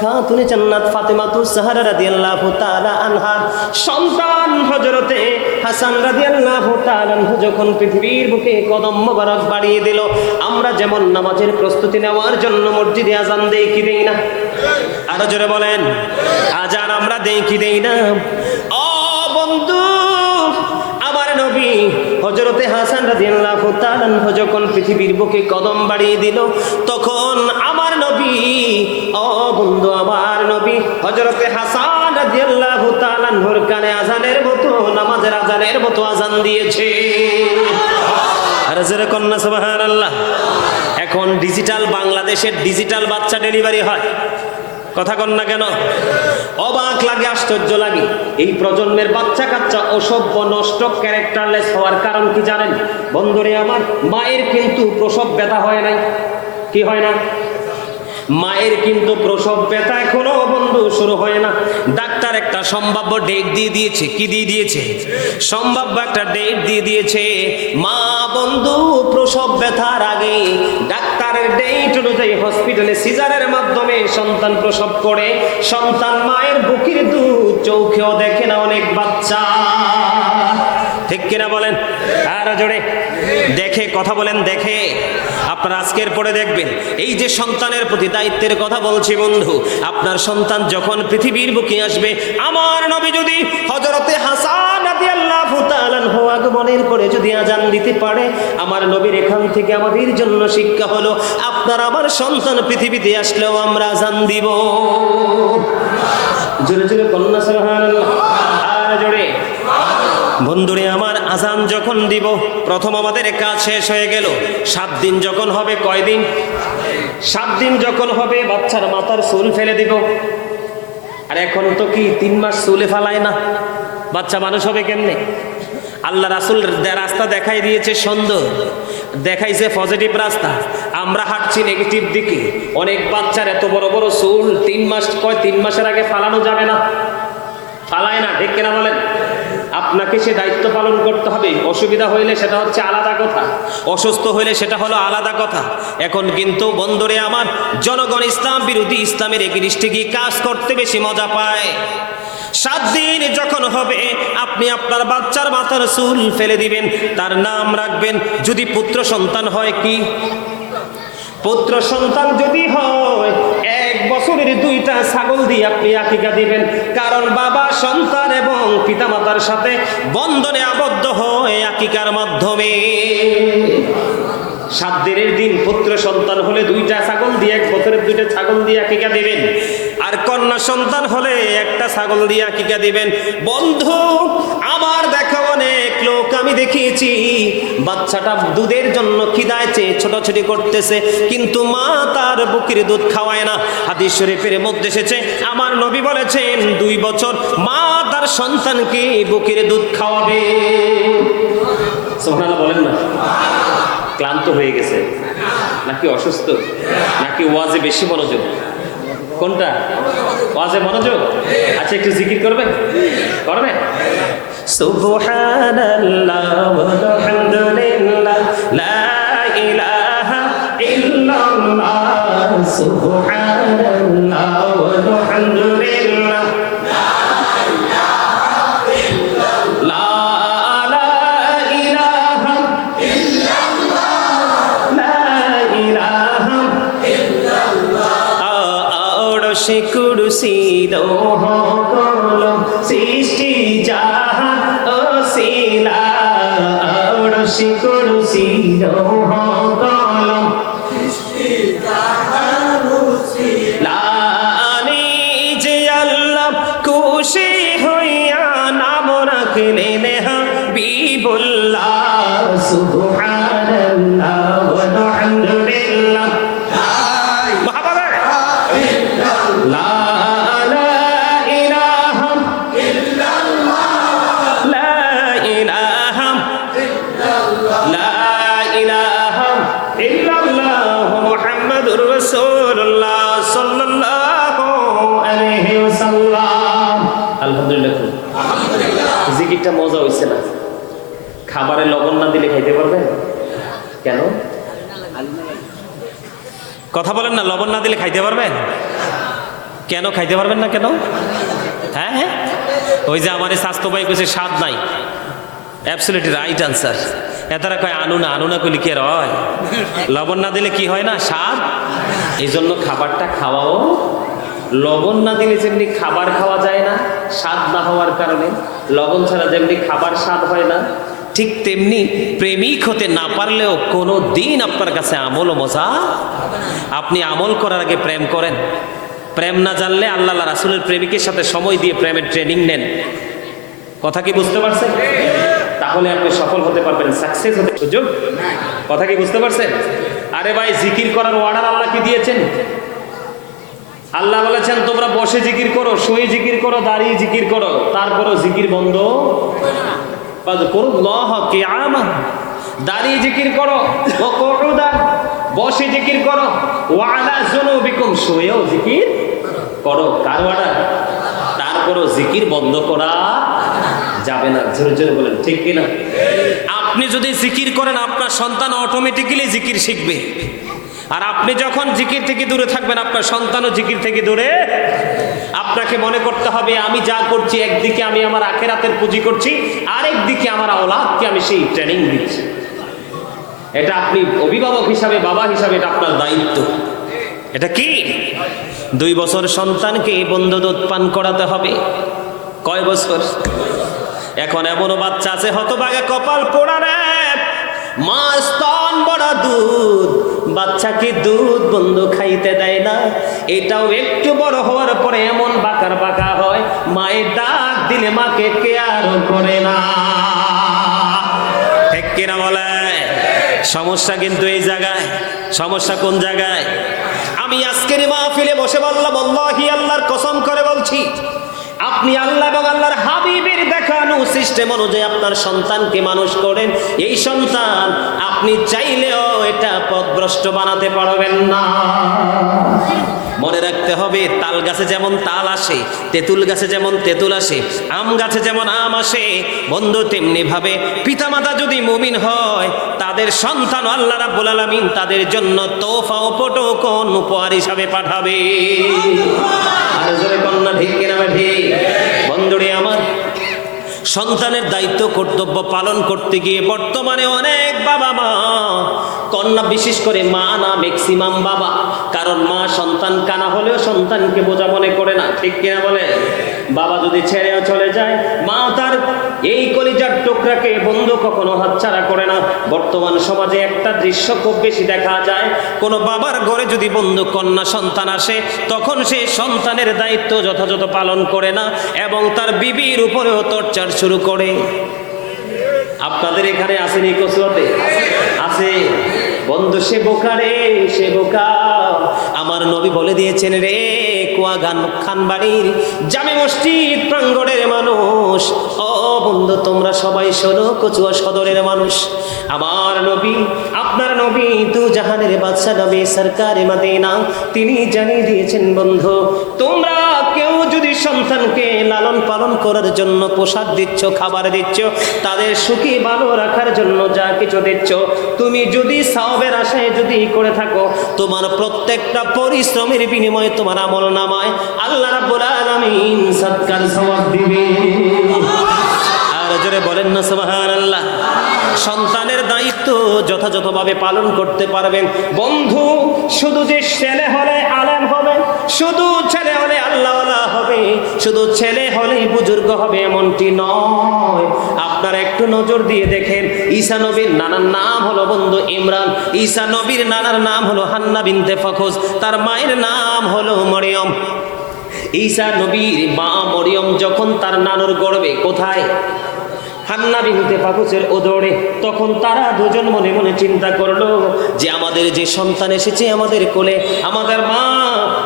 খাতুনে জান্নাত ফাতেমাতুজ জাহরা রাদিয়াল্লাহু তাআলা আনহার সন্তান হযরতে হাসান রাদিয়াল্লাহু তাআলা আনহু যখন পৃথিবীর বুকে কদম মোবারক বাড়িয়ে দিল, আমরা যেমন নামাজের প্রস্তুতি নেওয়ার জন্য মসজিদে আজান দেই কি দেই না? আরো জোরে বলেন, আজান আমরা দেই কি দেই না? ও বন্ধু, আমার নবী হযরতে হাসান রাদিয়াল্লাহু তাআলা আনহু যখন পৃথিবীর বুকে কদম বাড়িয়ে দিল, তখন আমার নবী, ও বন্ধু আমার নবী হযরতে হাসান রাদিয়াল্লাহু তাআলা আনহুর কানে আজানের মতো, নামাজের আজানের মতো আজান দিয়েছে। আর জোরে কন্না সুবহানাল্লাহ। এখন ডিজিটাল বাংলাদেশের ডিজিটাল বাচ্চা ডেলিভারি হয়, কথা কন না কেন? অবাক লাগে, আশ্চর্য লাগে। এই প্রজন্মের বাচ্চা কাচ্চা অসভ্য, নষ্ট, ক্যারেক্টারলেস হওয়ার কারণ কি জানেন বন্ধুরে আমার? মায়ের কিন্তু প্রসব ব্যথা হয় নাই। কি হয় না? মায়ের কিন্তু প্রসব ব্যথা এখনো বন্ধু শুরু হয় না। ডাক্তার একটা সম্ভাব্য ডেট দিয়ে দিয়েছে। কি দিয়ে দিয়েছে? সম্ভাব্য একটা ডেট দিয়ে দিয়েছে। মা বন্ধু প্রসব ব্যথার আগে ডাক্তারের ডেট অনুযায়ী হসপিটালে সিজারের মাধ্যমে সন্তান প্রসব করে, সন্তান মায়ের বুকের দুধ চোখেও দেখে না অনেক বাচ্চা। ঠিক কিনা বলেন? আর জোরে দেখে, কথা বলেন, দেখে। আপনারা আজকের পরে দেখবেন, এই যে সন্তানের প্রতি দায়িত্বের কথা বলছি বন্ধু, আপনার সন্তান যখন পৃথিবীর বুকে আসবে, আমার নবী যদি হযরতে হাসান রাদিয়াল্লাহু তাআলা আনহু আগমনের পরে যদি আজান দিতে পারে, আমার নবীর এখান থেকে আমাদের জন্য শিক্ষা হলো, আপনার আমার সন্তান পৃথিবীতে আসলেও আমরা আজান দিব। জোরে জোরে কন্যা সুবহানাল্লাহ। আর জোরে বন্ধুরে আমার, আজান যখন দিব, প্রথম আমাদের কাজ শেষ হয়ে গেল। 7 দিন যখন হবে, কয় দিন? 7 দিন যখন হবে বাচ্চার মাথার চুল ফেলে দিব। আর এখন তো কি 3 মাস চুলে ফালায় না, বাচ্চা মানুষ হবে কেমনে? আল্লাহ রাসূল রাস্তা দেখাই দিয়েছে সুন্দর, দেখাইছে পজিটিভ রাস্তা, আমরা হাঁটছি নেগেটিভ দিকে। অনেক বাচ্চার এত বড় বড় চুল 3 মাস, কয় 3 মাসের আগে ফালানো যাবে না, ফালায় না। ঠিক কিনা বলেন? আপনাকে সে দায়িত্ব পালন করতে হবে। অসুবিধা হইলে সেটা হচ্ছে আলাদা কথা, অসুস্থ হইলে সেটা হলো আলাদা কথা। এখন কিন্তু বন্ধুরে আমার, জনগণ ইসলাম বিরোধী ইসলামের এগেইনস্টে কাজ করতে বেশি মজা পায়। 7 দিন যখন হবে, আপনি আপনার বাচ্চার মাথার চুল ফেলে দিবেন, তার নাম রাখবেন, যদি পুত্র সন্তান হয়, কি পুত্র সন্তান যদি হয়, 1 বছরের 2টা ছাগল দিয়ে আপনি আকিকা দিবেন। কারণ বাবা সন্তান এবং পিতামাতার সাথে বন্ধনে আবদ্ধ হয় আকিকার মাধ্যমে। 7 দিনের দিন পুত্র সন্তান হলে 2টা ছাগল দিয়ে, 1 বছরের 2টা ছাগল দিয়ে আকিকা দিবেন। আর কন্যা সন্তান হলে 1টা ছাগল দিয়ে আকিকা দিবেন। বন্ধু আমার দেখা অনেক লোক আমি দেখিয়েছি, বাচ্চাটা দুধের জন্য খিদায় চেয়ে ছোটাছুটি করতেছে, কিন্তু মা তার বুকের দুধ খাওয়ায় না। হাদিস শরীফের মধ্যে এসেছে, আমার নবী বলেছেন 2 বছর মা তার সন্তানকে বুকের দুধ খাওয়াবে। সুবহানাল্লাহ বলেন না? ক্লান্ত হয়ে গেছে নাকি অসুস্থ, নাকি ওয়াজে বেশি মনোযোগ? কোনটা? ওয়াজে মনোযোগ? আচ্ছা, একটু জিকির করবে? করবে? সুবহানাল্লাহ ওয়ালহামদুলিল্লাহ লা ইলাহা ইল্লাল্লাহ, সুবহানাল্লাহ ওয়ালহামদুলিল্লাহ কুরসি দোহ কলম সৃষ্টি জাহান ওসিলা, আরশি কুরসি দোহ কলম সৃষ্টি জাহান ওসিলা, আনি যে আল্লাহ খুশি হইয়া নাম রাখলেন হাবিবুল্লাহ, সুবহানাল্লাহ ওয়ালহামদুলিল্লাহ জিকিরটা মজা হইছে না? খাবারে লবণ না দিলে খাইতে পারবেন? কেন কথা বলেন না? লবণ না দিলে খাইতে পারবেন? কেন খাইতে পারবেন না কেন? হ্যাঁ হ্যাঁ, ওই যে আমার স্বাস্থ্য ভাই কইছে স্বাদ নাই, অ্যাবসলিউটলি রাইট আনসার। এতারা কয় আনু না কইলে কি আর হয়? লবণ না দিলে কি হয় না, স্বাদ। এই জন্য খাবারটা খাওয়াও, লবণ না দিলে যেমনি খাবার খাওয়া যায় না স্বাদ না হওয়ার কারণে, লবণ ছাড়া যেমনি খাবার স্বাদ হয় না, ঠিক তেমনি প্রেমিক হতে না পারলেও কোনো দিন আপনার কাছে আমল ও মজা। আপনি আমল করার আগে প্রেম করেন, প্রেম না জানলে আল্লাহ রাসূলের প্রেমিকের সাথে সময় দিয়ে প্রেমের ট্রেনিং নেন। কথা কি বুঝতে পারছেন? তাহলে আপনি সফল হতে পারবেন, সাকসেস হতে সুযোগ। কথা কি বুঝতে পারছেন? আরে ভাই, জিকির করার অর্ডার আল্লাহ কি দিয়েছেন? আল্লাহ বলেছেন তোমরা বসে জিকির করো, শুয়ে জিকির করো, দাঁড়িয়ে জিকির করো, তারপরও জিকির বন্ধ দাঁড়িয়ে জিকির করো, বসে জিকির করো, ওয়ালা যুনুবিকুম, শুয়েও জিকির করো। কার অর্ডার? তারপরও জিকির বন্ধ করা যাবে না। জোরে জোরে বলেন ঠিক কিনা? আপনি যদি জিকির করেন আপনার সন্তান অটোমেটিক্যালি জিকির শিখবে, আর আপনি যখন জিকির থেকে দূরে থাকবেন আপনার সন্তানও জিকির থেকে দূরে। আপনাকে মনে করতে হবে আমি যা করছি একদিকে আমি আমার আখিরাতের পুঁজি করছি, আরেকদিকে আমার আওলাদকে আমি সেই ট্রেনিং দিচ্ছি। এটা আপনি অভিভাবক হিসাবে, বাবা হিসাবে এটা আপনার দায়িত্ব। এটা কি 2 বছর সন্তানকে বন্ধ দুধ পান করাতে হবে। কয় বছর? এখন এমনও বাচ্চা আছে হতভাগা কপাল পোড়া রে, মা স্তন বড়া দুধ, বাচ্চাকে দুধ বন্ধ খাইতে দেয় না। এটাও একটু বড় হওয়ার পরে এমন বাঁকার বাঁকা হয়, মায়ের ডাক দিলে মাকে কেয়ার করে না। ঠিক কিনা বলে? সমস্যা কিন্তু এই জায়গায়। সমস্যা কোন জায়গায়? আমি আজকের মাহফিলে বসে বললাম, আল্লাহি, আল্লাহর কসম করে বলছি, আপনি আল্লাহ এবং আল্লাহর হাবিবের দেখানো সিস্টেম অনুযায়ী আপনার সন্তানকে মানুষ করেন। এই সন্তান আপনি চাইলেও এটা পথভ্রষ্ট বানাতে পারবেন না। মনে রাখতে হবে, তাল গাছে যেমন তাল আসে, তেঁতুল গাছে যেমন তেঁতুল আসে, আম গাছে যেমন আম আসে, বন্ধু তেমনি ভাবে পিতামাতা যদি মুমিন হয় তাদের সন্তান আল্লাহ রাব্বুল আলামিন তাদের জন্য তোহফা উপটোকন উপহার হিসাবে পাঠাবে। আর জোরে কন্যা ঠিক কিনা ঠিক? বন্ধুরে আমার, সন্তানের দায়িত্ব কর্তব্য পালন করতে গিয়ে বর্তমানে অনেক বাবা মা, কন্যা বিশেষ করে মা না, ম্যাক্সিমাম বাবা, কারণ মা সন্তান কানা হলেও সন্তানকে বোঝা মনে করে না। ঠিক কিনা বলে? বাবা যদি ছেড়েও চলে যায়, মা তার এই কলিজার টুকরাকে বন্ধু কখনো হাতছাড়া করে না। বর্তমান সমাজে একটা দৃশ্য খুব বেশি দেখা যায়, কোনো বাবার ঘরে যদি বন্ধু কন্যা সন্তান আসে তখন সে সন্তানের দায়িত্ব যথাযথ পালন করে না এবং তার বিবির উপরেও টর্চার শুরু করে। আপনাদের এখানে আসেনি কসুয়াতে? আছে বন্ধু, সে বোকা রে, সে বোকা। আমার নবী বলে দিয়েছেন রে, কুয়াগান খানবাড়ির জামে মসজিদ প্রাঙ্গণের মানুষ, ও বন্ধু তোমরা সবাই শোনো, কচুয়া সদরের মানুষ, আমার নবী, আপনার নবী দু জাহানের বাদশা নবী সরকারে মদিনা, তিনি জানিয়ে দিয়েছেন বন্ধু, তোমরা কেউ যদি সন্তানকে লালন পালন করার জন্য পোশাক দিচ্ছ, খাবার দিচ্ছ, তাদের সুখী ভালো রাখার জন্য যা কিছু দিচ্ছ, তুমি যদি সওয়াবের আশায় যদি করে থাকো, তোমার প্রত্যেকটা পরিশ্রমের বিনিময়ে তোমার আমল নামায় আল্লাহ রাব্বুল আলামিন সদকার সওয়াব দিবে। আর জোরে বলেন না সুবহানাল্লাহ। সন্তানের দায়িত্ব যথাযথভাবে পালন করতে পারবেন বন্ধু। শুধু যে ছেলে হলে আলেম হবে, শুধু ছেলে হলে আল্লাহওয়ালা হবে, শুধু ছেলে হলেই বুজুর্গ হবে এমনটি নয়। আপনারা একটু নজর দিয়ে দেখেন, ঈসা নবীর নানার নাম হলো বন্ধু ইমরান, ঈসা নবীর নানার নাম হলো হান্না বিনতে ফখুজ, তার মায়ের নাম হলো মরিয়ম। ঈসা নবীর মা মরিয়ম যখন তার নানুর গর্ভে, কোথায়? হান্না বিনতে ফাকুসের ওদরে, তখন তারা দুজন মনে মনে চিন্তা করলো যে আমাদের যে সন্তান এসেছে আমাদের কোলে, আমাদের মা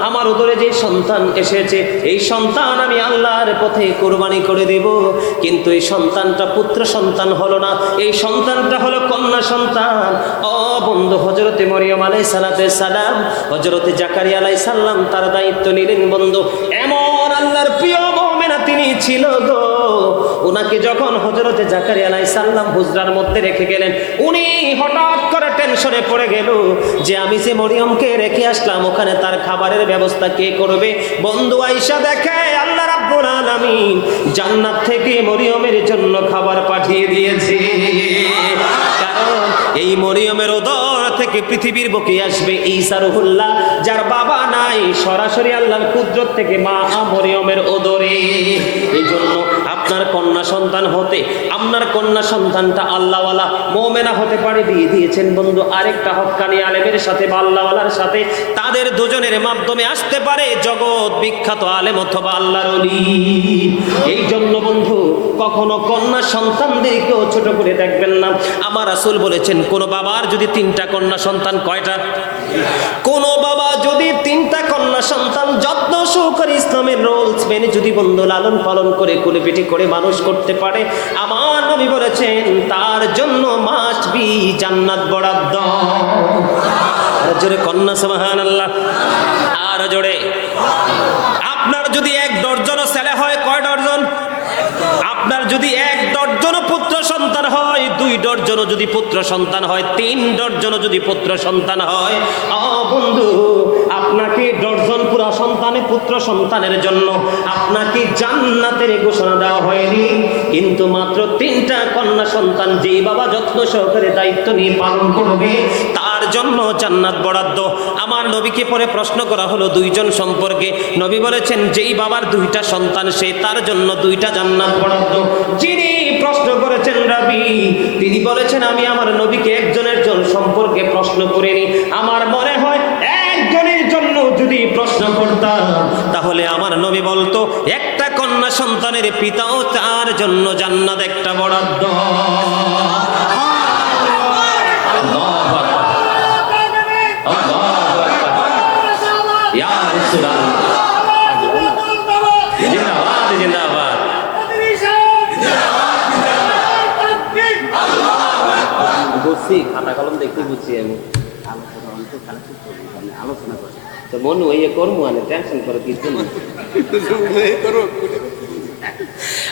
আমার ওদরে যে সন্তান এসেছে, এই সন্তান আমি আল্লাহর পথে কোরবানি করে দেব। কিন্তু এই সন্তানটা পুত্র সন্তান হলো না, এই সন্তানটা হলো কন্যা সন্তান। ও বন্ধু, হযরতে মরিয়ম আলাইহিস সালাম, হযরতে জাকারিয়া আলাইহিস সালাম তার দায়িত্ব নিলেন বন্ধু। এমন আল্লাহর প্রিয় মুমিনা তিনি ছিল গো। ওনাকে যখন হযরতে জাকারিয়া আলাইহিস সালাম হুজরার মধ্যে রেখে গেলেন, উনি হঠাৎ করে টেনশনে পড়ে গেল যে আমি যে মরিয়মকে রেখে আসলাম ওখানে তার খাবারের ব্যবস্থা কে করবে। বন্ধু আয়েশা দেখে আল্লাহ রাব্বুল আলামিন জান্নাত থেকে মরিয়মের জন্য খাবার পাঠিয়ে দিয়েছে। কারণ এই মরিয়মের উদর থেকে পৃথিবীর বুকে আসবে ঈসা রূহুল্লাহ, যার বাবা নাই, সরাসরি আল্লাহর কুদরত থেকে মা মরিয়মের উদরে। এই জন্য আপনার কন্যা সন্তান হতে, আপনার কন্যা সন্তানটা আল্লাহওয়ালা মুমিনা হতে পারে, বিয়ে দিয়েছেন বন্ধু আরেকটা হক্কানি আলেমের সাথে বা আল্লাহওয়ালার সাথে, তাদের দুজনের মাধ্যমে আসতে পারে জগৎ বিখ্যাত আলেম অথবা আল্লাহর ওলি। এই জন্য বন্ধু কখনো কন্যা সন্তানদেরকেও ছোট করে দেখবেন না। আমার রাসূল বলেছেন কোন বাবার যদি 3টা কন্যা সন্তান, কয়টা? কোন বাবা যদি 3টা কন্যা সন্তান যত্ন সহকারে ইসলামের রুলস মেনে যদি বন্ধু লালন পালন করে কোলে পিঠে করে মানুষ করতে পারে, আমার নবী বলেছেন তার জন্য মাস্ট বি জান্নাত বরাদ্দ। আর জোরে কন্যা সুবহানাল্লাহ, আর জোরে। আপনার যদি 1 ডজন ছেলে হয়, কয় ডজন? আপনার যদি 1 ডজন পুত্র সন্তান হয়, 2 ডজন যদি পুত্র সন্তান হয়, 3 ডজন যদি পুত্র সন্তান হয়, বন্ধু আপনাকে ডজন পুরা সন্তানে পুত্র সন্তানের জন্য আপনাকে জান্নাতের ঘোষণা দেওয়া হয়নি, কিন্তু মাত্র 3টা কন্যা সন্তান যেই বাবা যত্ন সহকারে দায়িত্ব নিয়ে পালন করবে তার জন্য জান্নাত বরাদ্দ। আমার নবীকে পরে প্রশ্ন করা হলো 2 জন সম্পর্কে, নবী বলেছেন যেই বাবার 2টা সন্তান সে তার জন্য 2টা জান্নাত বরাদ্দ। যিনি প্রশ্ন করেছেন রাবী, তিনি বলেছেন আমি আমার নবীকে একজনের জন্য সম্পর্কে প্রশ্ন করিনি, আমার মনে হয় একজনের জন্য যদি প্রশ্ন করতাম তাহলে আমার নবী বলতো একটা কন্যা সন্তানের পিতাও তার জন্য জান্নাত একটা বরাদ্দ। খাতা কলম দেখতে বুঝছি আমি আলোচনা করি তো মনু ইয়ে করবো মানে টেনশন করে কিছু না।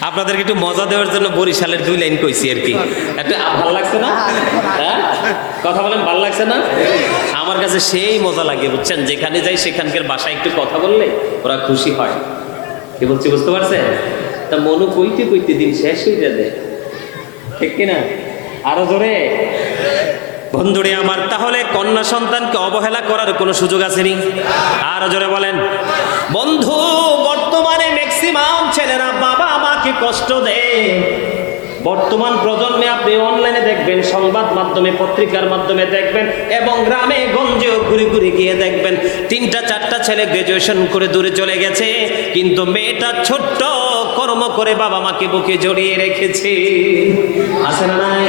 আপনাদেরকে একটু মজা দেওয়ার জন্য বরিশালের 2 লাইন কইছি আর কি। একটু ভালো লাগছে না? হ্যাঁ কথা বলেন, ভালো লাগছে না? আমার কাছে সেই মজা লাগে বুঝছেন, যেখানে যাই সেখানকার ভাষায় একটু কথা বললে ওরা খুশি হয়। কি বলছি বুঝতে পারছেন? তা মনু কইতে কইতে দিন শেষ হয়ে যাবে, ঠিক কিনা? আরো জোরে বন্ধুরে আমার। তাহলে কন্যা সন্তানকে অবহেলা করার কোনো সুযোগ আসেনি? আরো জোরে বলেন। বন্ধু বর্তমানে ম্যাক্সিমাম ছেলেরা বাবা মাকে কষ্ট দেয়। বর্তমান প্রজন্মে আপনি অনলাইনে দেখবেন, সংবাদ মাধ্যমে পত্রিকার মাধ্যমে দেখবেন, এবং গ্রামে গঞ্জেও ঘুরে ঘুরে গিয়ে দেখবেন 3টা 4টা ছেলে গ্রাজুয়েশন করে দূরে চলে গেছে, কিন্তু মেয়েটা ছোট্ট কর্ম করে বাবা মাকে বুকে জড়িয়ে রেখেছে। আছে না নাই?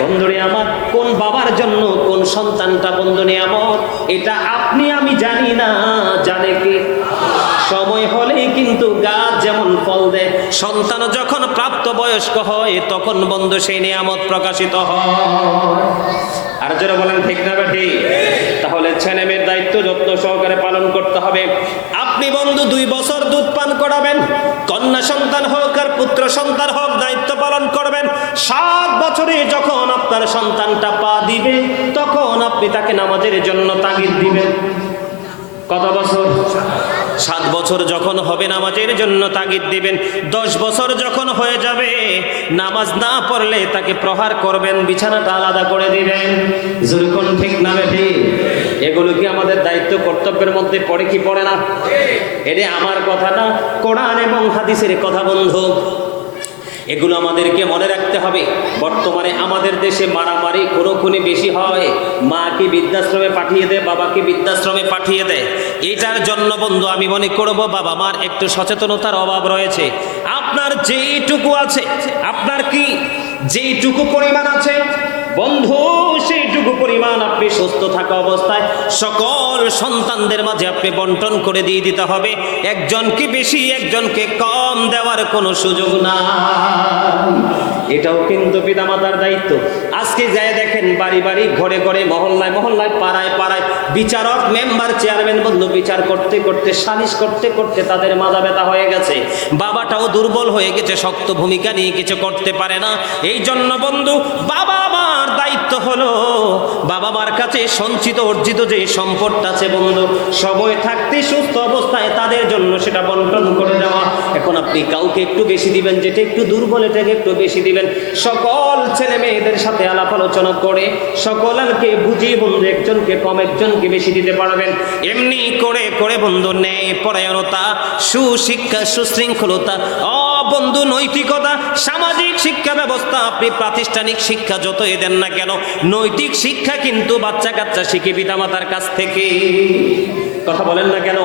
বন্ধুরে আমার, কোন বাবার জন্য কোন সন্তানটা বন্ধু নিয়ামত এটা আপনি আমি জানি না, জানে কি? সময় হলেই কিন্তু গাছ যেমন ফল দেয়, সন্তান যখন প্রাপ্ত বয়স্ক হয় তখন বন্ধু সেই নিয়ামত প্রকাশিত হয়। আর যারা বলেন ঠিক না বেঠি? তাহলে ছেলে মেয়ের দায়িত্ব যত্ন সহকারে পালন করতে হবে। আপনি বন্ধু 2 বছর দুধ পান করাবেন, কন্যা সন্তান হোক আর পুত্র সন্তান হোক দায়িত্ব পালন করবেন। 7 বছরে যখন আপনার সন্তানটা পা দিবে তখন আপনি তাকে নামাজের জন্য তাগিদ দিবেন। কত বছর? 7 বছর যখন হবে নামাজের জন্য তাগিদ দিবেন। 10 বছর যখন হয়ে যাবে নামাজ না পড়লে তাকে প্রহার করবেন, বিছানাটা আলাদা করে দিবেন। যেরকম ঠিক না বেঠি? এগুলো কি আমাদের দায়িত্ব কর্তব্যের মধ্যে পড়ে কি পড়ে না? এটা আমার কথা না, কোরআন এবং হাদিসের কথা বন্ধু। এগুলো আমাদেরকে মনে রাখতে হবে। বর্তমানে আমাদের দেশে মারামারি খুনোখুনি বেশি হয়, মাকে বৃদ্ধাশ্রমে পাঠিয়ে দেয়, বাবাকে বৃদ্ধাশ্রমে পাঠিয়ে দেয়। এটার জন্য বন্ধু আমি মনে করব বাবা মার একটু সচেতনতার অভাব রয়েছে। আপনার যেইটুকু আছে, আপনার কি যেইটুকু পরিমাণ আছে বন্ধু সেইটুকু পরিমাণ আপনি সুস্থ থাকা অবস্থায় সকল সন্তানদের মাঝে আপনি বন্টন করে দিয়ে দিতে হবে। একজনকে বেশি একজনকে কম দেওয়ার কোনো সুযোগ না। এটাও কিন্তু পিতামাতার দায়িত্ব। আজকে যায় দেখেন বাড়ি বাড়ি ঘরে ঘরে মহল্লায় মহল্লায় পাড়ায় পাড়ায় বিচারক মেম্বার চেয়ারম্যান বন্ধু বিচার করতে করতে সালিশ করতে করতে তাদের মাজা ব্যথা হয়ে গেছে। বাবাটাও দুর্বল হয়ে গেছে, শক্ত ভূমিকা নিয়ে কিছু করতে পারে না। এই জন্য বন্ধু বাবা মার দায়িত্ব হলো বাবা মার কাছে সঞ্চিত অর্জিত যে সম্পদটা আছে বন্ধু সময় থাকতে সুস্থ অবস্থায় তাদের জন্য সেটা বন্টন করে দেওয়া। এখন আপনি কাউকে একটু বেশি দিবেন, যেটা একটু দুর্বল এটাকে একটু বেশি দিবেন। সকল ছেলে মেয়েদের সাথে আলাপ আলোচনা করে সকলকে বুঝিয়ে বন্ধু একজনকে কম একজনকে বেশি দিতে পারবেন। এমনি করে করে বন্ধু ন্যায় পরায়ণতা, সুশিক্ষা, সুশৃঙ্খলতা, বন্ধু নৈতিকতা, সামাজিক শিক্ষা ব্যবস্থা, আপনি প্রাতিষ্ঠানিক শিক্ষা যতই দেন না কেন নৈতিক শিক্ষা কিন্তু বাচ্চা কাচ্চা শিখে পিতামাতার কাছ থেকে। কথা বলেন না কেন?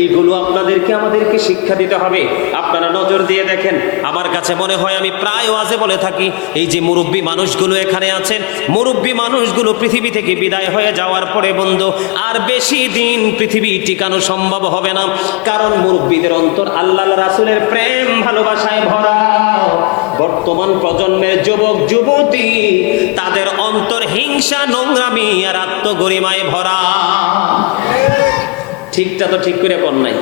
এইগুলো আপনাদেরকে আমাদেরকে শিক্ষা দিতে হবে। আপনারা নজর দিয়ে দেখেন, আমার কাছে মনে হয় আমি প্রায় ওয়াজে বলে থাকি, এই যে মুরব্বী মানুষগুলো এখানে আছেন, মুরব্বী মানুষগুলো পৃথিবী থেকে বিদায় হয়ে যাওয়ার পরে বন্ধু আর বেশি দিন পৃথিবী টিকানো সম্ভব হবে না। কারণ মুরব্বীদের অন্তর আল্লাহ রাসূলের প্রেম ভালোবাসায় ভরা। বর্তমান প্রজন্মের যুবক যুবতী তাদের অন্তর হিংসা, নোংরামি আর আত্মগরিমায় ভরা। ঠিকটা তো ঠিক করে কোন নাই।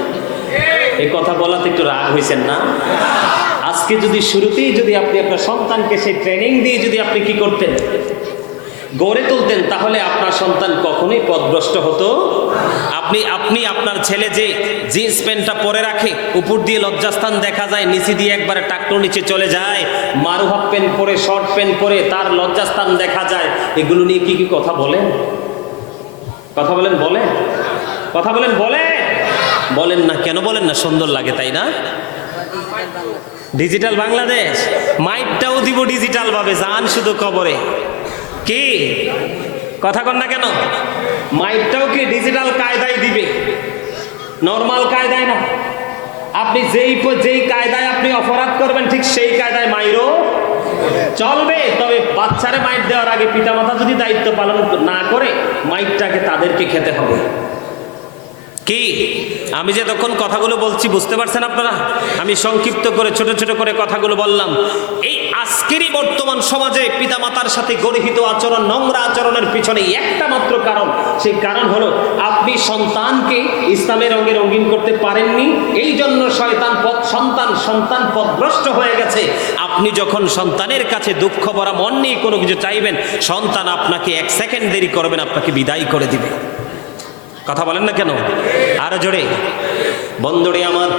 এই কথা বলাতে একটু রাগ হয়েছেন না? আজকে যদি শুরুতেই যদি আপনি আপনার সন্তানকে সেই ট্রেনিং দিয়ে যদি আপনি কি করতেন, গড়ে তুলতেন, তাহলে আপনার সন্তান কখনোই পথভ্রষ্ট হতো। আপনি আপনার ছেলে যে জিন্স প্যান্টটা পরে রাখে, উপর দিয়ে লজ্জাস্থান দেখা যায়, নিচে দিয়ে একবারে টাকটুর নিচে চলে যায়, মারু হাফ প্যান্ট পরে, শর্ট প্যান্ট পরে, তার লজ্জাস্থান দেখা যায়, এগুলো নিয়ে কি কি কথা বলেন? কথা বলেন, বলেন, কথা বলেন, বলেন, বলেন না কেন? বলেন না, সুন্দর লাগে তাই না? ডিজিটাল বাংলাদেশ, মাইকটাও দিব ডিজিটাল ভাবে, যান শুধু কবরে। কি কথা কন না কেন? মাইকটাও কি ডিজিটাল কায়দায় দিবে, নরমাল কায়দায় না। আপনি যেই কায়দায় আপনি অপরাধ করবেন ঠিক সেই কায়দায় মাইরও চলবে। তবে বাচ্চারে মাইক দেওয়ার আগে পিতামাতা যদি দায়িত্ব পালন না করে মাইকটাকে তাদেরকে খেতে হবে। কি আমি যে তখন কথাগুলো বলছি বুঝতে পারছেন আপনারা? আমি সংক্ষিপ্ত করে ছোট ছোট করে কথাগুলো বললাম। এই আজকেরই বর্তমান সমাজে পিতামাতার সাথে গর্হিত আচরণ, নোংরা আচরণের পিছনে একটা মাত্র কারণ। সেই কারণ হলো আপনি সন্তানকে ইসলামের রঙে রঙিন করতে পারেননি। এই জন্য সন্তান পথভ্রষ্ট হয়ে গেছে। আপনি যখন সন্তানের কাছে দুঃখ ভরা মন নিয়ে কোনো কিছু চাইবেন, সন্তান আপনাকে 1 সেকেন্ড দেরি করবেন, আপনাকে বিদায় করে দিবে। কথা বলেন না কেন? আরো জোরে। বন্ধুরে আমার,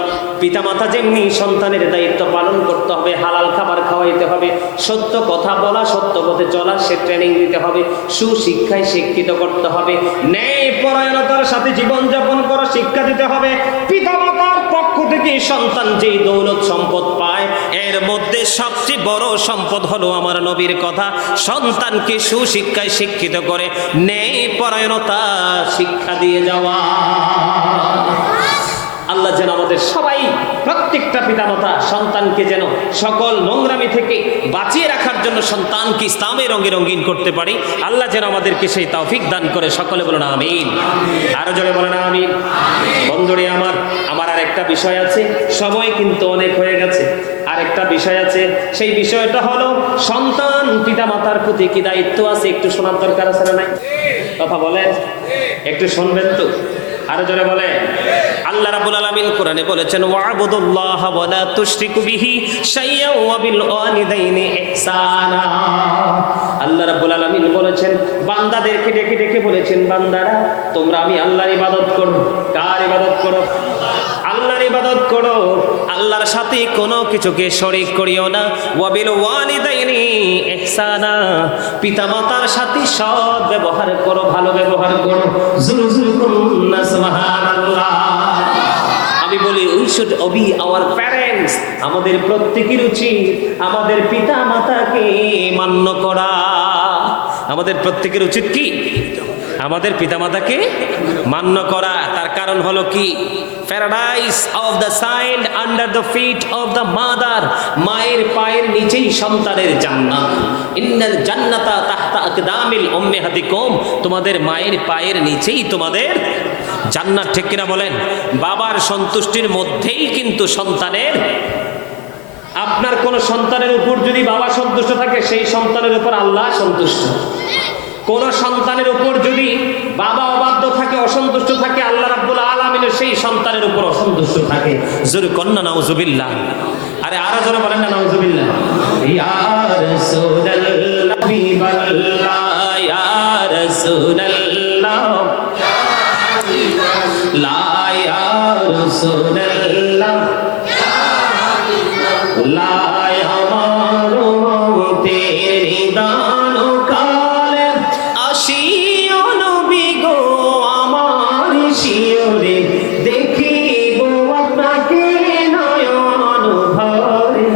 পিতামাতা যেমনি সন্তানের দায়িত্ব পালন করতে হবে, হালাল খাবার খাওয়াইতে হবে, সত্য কথা বলা, সত্য পথে চলা সে ট্রেনিং দিতে হবে, সুশিক্ষায় শিক্ষিত করতে হবে, ন্যায় পরায়ণতার সাথে জীবনযাপন করা শিক্ষা দিতে হবে। পিতামাতার পক্ষ থেকে সন্তান যেই দৌলত সম্পদ পায়, এর মধ্যে সবচেয়ে বড় সম্পদ হলো আমার নবীর কথা, সন্তানকে সুশিক্ষায় শিক্ষিত করে ন্যায় পরায়ণতা শিক্ষা দিয়ে যাওয়া। আল্লাহ যেন আমাদের সবাই, প্রত্যেকটা পিতামাতা সন্তানকে যেন সকল নোংরামি থেকে বাঁচিয়ে রাখার জন্য সন্তানকে ইসলামের রঙে রঙিন করতে পারি। আল্লাহ যেন আমাদেরকে সেই তৌফিক দান করে। সকলে বলুন আমিন। আরো জোরে বলেন আমিন। বন্ধুরে আমার আর একটা বিষয় আছে, সময় কিন্তু অনেক হয়ে গেছে। আরেকটা বিষয় আছে, সেই বিষয়টা হলো সন্তান পিতামাতার প্রতি কি দায়িত্ব আছে, একটু শোনার দরকার আছে না নাই? কথা বলেন, একটু শুনবেন তো? আরো জোরে বলেন। আল্লাহ রাব্বুল আলামিন কোরআনে বলেছেন, ওয়া'বুদুল্লাহা ওয়া লা তুশরিকু বিহি শাইয়্যান ওয়া বিল ওয়ালিদাইনি ইহসানা। আল্লাহ রাব্বুল আলামিন বলেছেন, বান্দাদেরকে ডেকে ডেকে বলেছেন, বান্দারা তোমরা আমি আল্লাহর ইবাদত করো। কার ইবাদত করো? আল্লাহর ইবাদত করো। আল্লাহর সাথে কোনো কিছুকে শরীক করিও না। ওয়া বিল ওয়ালিদাইনি ইহসানা, পিতামাতার সাথে সৎ ব্যবহার করো, ভালো ব্যবহার করো। জুরু জুরু কুন্না সুবহানাল্লাহ। আমি বলি we should Obi our parents. আমাদের প্রত্যেকের উচিত আমাদের পিতা মাতাকে মান্য করা। আমাদের প্রত্যেকের উচিত কি? আমাদের পিতামাতাকে মান্য করা। তার কারণ হলো কি? Paradise of the child under the feet of the mother, মায়ের পায়ের নিচেই সন্তানের জান্নাত। ইন্নাল জান্নাতা তাহতা আকদামিল উম্মাহাতিকুম, তোমাদের মায়ের পায়ের নিচেই তোমাদের জান্নাত। ঠিক কিনা বলেন? বাবার সন্তুষ্টির মধ্যেই কিন্তু সন্তানের, আপনার কোন সন্তানের উপর যদি বাবা সন্তুষ্ট থাকে সেই সন্তানের উপর আল্লাহ সন্তুষ্ট। কোন সন্তানের উপর যদি বাবা অবাধ্য থাকে, অসন্তুষ্ট থাকে, আল্লাহ রাব্বুল আলামিন সেই সন্তানের উপর অসন্তুষ্ট থাকে। জোরে কন্না নাউজুবিল্লাহ। আরে আরো জোরে বলেন না নাউজুবিল্লাহ। ইয়া রাসূলুল্লাহ হাবিবাল্লাহ, ইয়া রাসূলুল্লাহ লা ইয়া রাসূলুল্লাহ লা আমারু তেরি দানো কালে আসিও নবী গো আমার শিওরে, দেখিব আপনাকে নয়ন ভরে।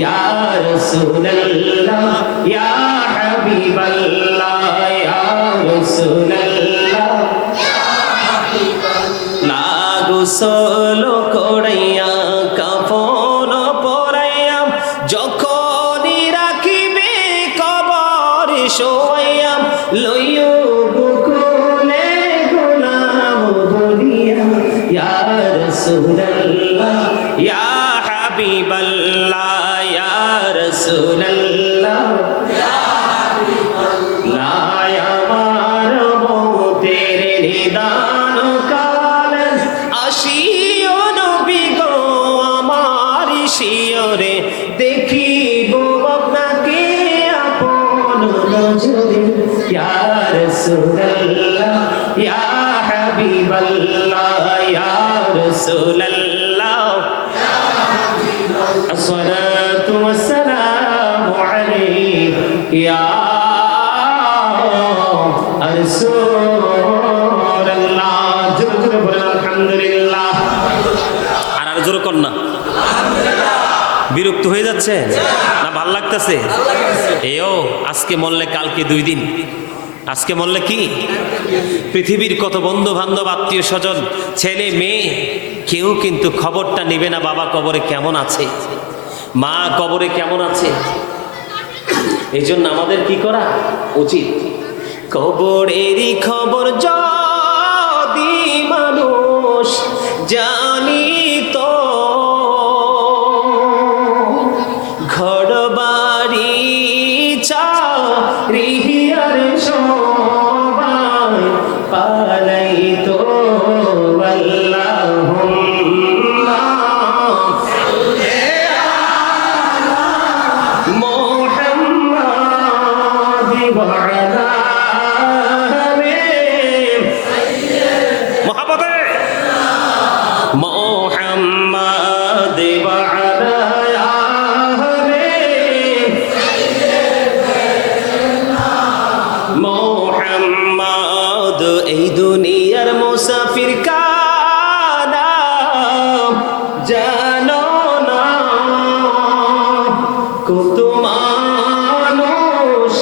ইয়া রাসূলুল্লাহ ইয়া হাবিবাল্লাহ, ইয়া রাসূলুল্লাহ লাগো সোলো কড়াইয়া কাফন পরাইয়া, যখনই রাখিবে কবর শোয়াইয়া, লইও বুকুলে গোলাম বলিয়া। ইয়া রাসূলুল্লাহ ইয়া হাবিবাল্লাহ, ইয়া রাসূলুল্লাহ লা আমার মতের নিদান কালে আসিও নবী গো আমার শিওরে, দেখিব আপনাকে আপন নজরে। ইয়া রাসূলুল্লাহ ইয়া হাবিবাল্লাহ, ইয়া রাসূলুল্লাহ আসসালাতু ওয়াসসালামু আলাইকা ইয়া রাসূলুল্লাহ। জোরে জোরে বলেন আলহামদুলিল্লাহ। আর আর জোরে কর না। বিরক্ত হয়ে যাচ্ছে না ভাল লাগতেছে? এও আজকে মরলে কালকে 2 দিন, আজকে মরলে কি? পৃথিবীর কত বন্ধু বান্ধব আত্মীয় স্বজন ছেলে মেয়ে কেউ কিন্তু খবরটা নেবে না বাবা কবরে কেমন আছে, মা কবরে কেমন আছে। এই জন্য আমাদের কি করা উচিত? কবরেরই খবর যদি মানুষ জানিত, ঘর বাড়ি চারিয়ার সবাই পালাইতো। আল্লাহুম্মা মুহাম্মাদ ওয়া আলা মুহাম্মাদ ওয়া আলা মুহাম্মাদ। এই দুনিয়ার মুসাফির কানা জানো না, কত মানুষ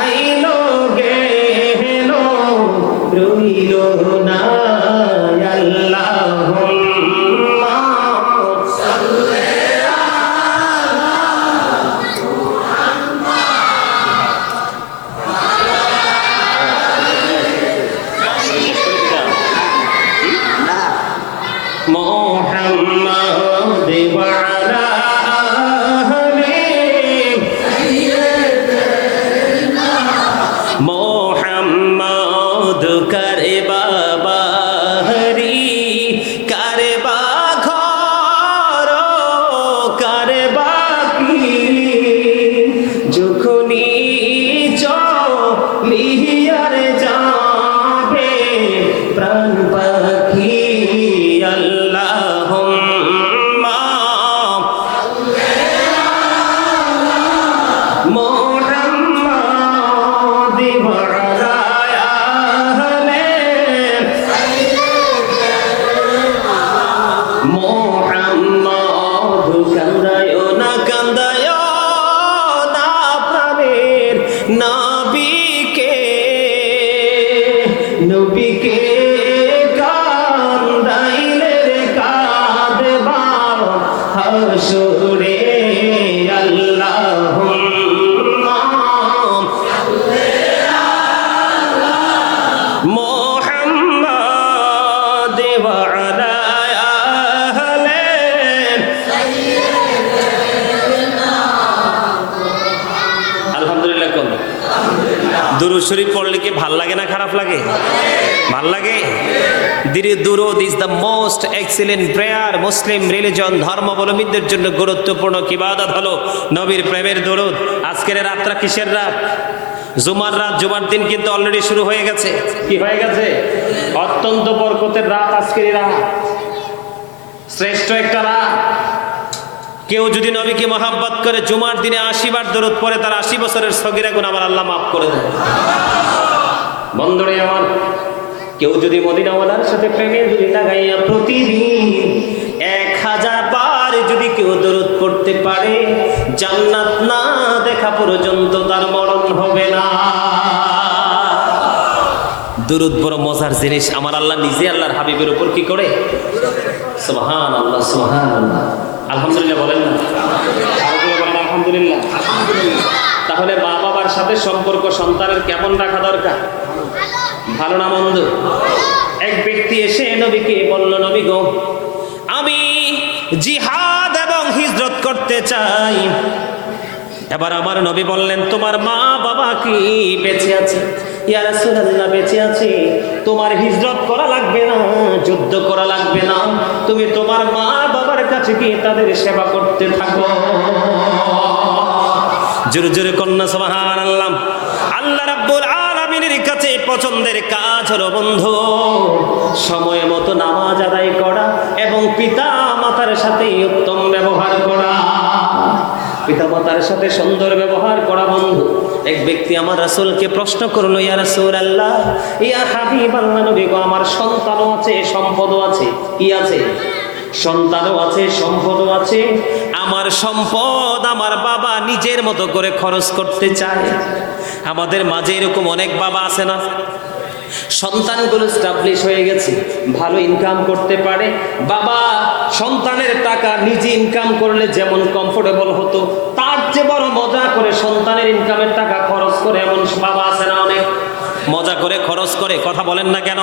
আইলো গেল রইল না। আল্লাহুম্মা সাল্লি আলা মুহাম্মাদ ওয়া আলা মুহাম্মাদ। করে বাবা হরি, করে বা ঘর, করে বাকি, যখনই চলিয়ার যাবে প্রাণ পাখি। আল্লাহুম্মা দুরূদ শরীফ পড়লে কি ভাল লাগে না খারাপ লাগে? ভাল লাগে। দুরূদ is the most excellent prayer. Muslim religion ধর্মাবলম্বীদের জন্য গুরুত্বপূর্ণ ইবাদত হলো নবীর প্রেমের দুরূদ। আজকের রাতটা কিসের রাত? জুমার রাত। জুমার দিন কিন্তু অলরেডি শুরু হয়ে গেছে। কি হয়ে গেছে? অত্যন্ত বরকতের রাত আজকের রাত, শ্রেষ্ঠ একটা রাত। কেউ যদি নবীকে মহাব্বত করে জুমার দিনে 80 বার দরুদ পড়ে, তার 80 বছরের সগীরা গুনাহ আমার আল্লাহ মাফ করে দেয়। বন্ধুরে আমার, কেউ যদি মদিনাওয়ালার সাথে প্রেমের ডুরি লাগাইয়া প্রতিদিন 1000 বার যদি কেউ দরুদ পড়তে পারে, জান্নাত না দেখা পর্যন্ত তার মরণ হবে না। দরুদ বড় মজার জিনিস। আমার আল্লাহ নিজে আল্লাহর হাবিবের উপর কি করে? সুবহানাল্লাহ, সুবহানাল্লাহ। আলহামদুলিল্লাহ বলেন না? বলেন আলহামদুলিল্লাহ। তাহলে মা বাবার সাথে সম্পর্ক সন্তানের কেমন রাখা দরকার? ভালো না মন্দ? এক ব্যক্তি এসে নবীকে বলল, নবী গো, আমি জিহাদ এবং হিজরত করতে চাই। এবার আমার নবী বললেন, তোমার মা বাবা কি বেঁচে আছে? ইয়া রাসূলুল্লাহ, বেঁচে আছে। তোমার হিজরত করা লাগবে না, যুদ্ধ করা লাগবে না, তুমি তোমার মা বাবার কাছে গিয়ে তাদের সেবা করতে থাকো। জোরে জোরে কন্যা সুবহানাল্লাহ। আল্লাহ রাব্বুল আলামিনের কাছে পছন্দের কাজ হলো বন্ধু সময় মতো নামাজ আদায় করা এবং পিতা মাতার সাথে উত্তম ব্যবহার করা। পিতা মাতার সাথে সুন্দর ব্যবহার করা বন্ধু। এক ব্যক্তি আমার রাসূলকে প্রশ্ন করলো, ইয়া রাসূলুল্লাহ, ইয়া হাবিবাল্লাহ, নবী গো, আমার সন্তানও আছে, সম্পদও আছে। কি আছে? সন্তানও আছে, সম্পদও আছে। আমার সম্পদ আমার বাবা নিজের মতো করে খরচ করতে চায়। আমাদের মাঝে এরকম অনেক বাবা আছে না? সন্তানগুলো স্টাবলিশ হয়ে গেছে, ভালো ইনকাম করতে পারে। বাবা সন্তানের টাকা নিজে ইনকাম করলে যেমন কমফোর্টেবল হতো, তার চেয়ে বড় মজা করে সন্তানের ইনকামের টাকা খরচ করে এমন বাবা আছে না? অনেক মজা করে খরচ করে। কথা বলেন না কেন?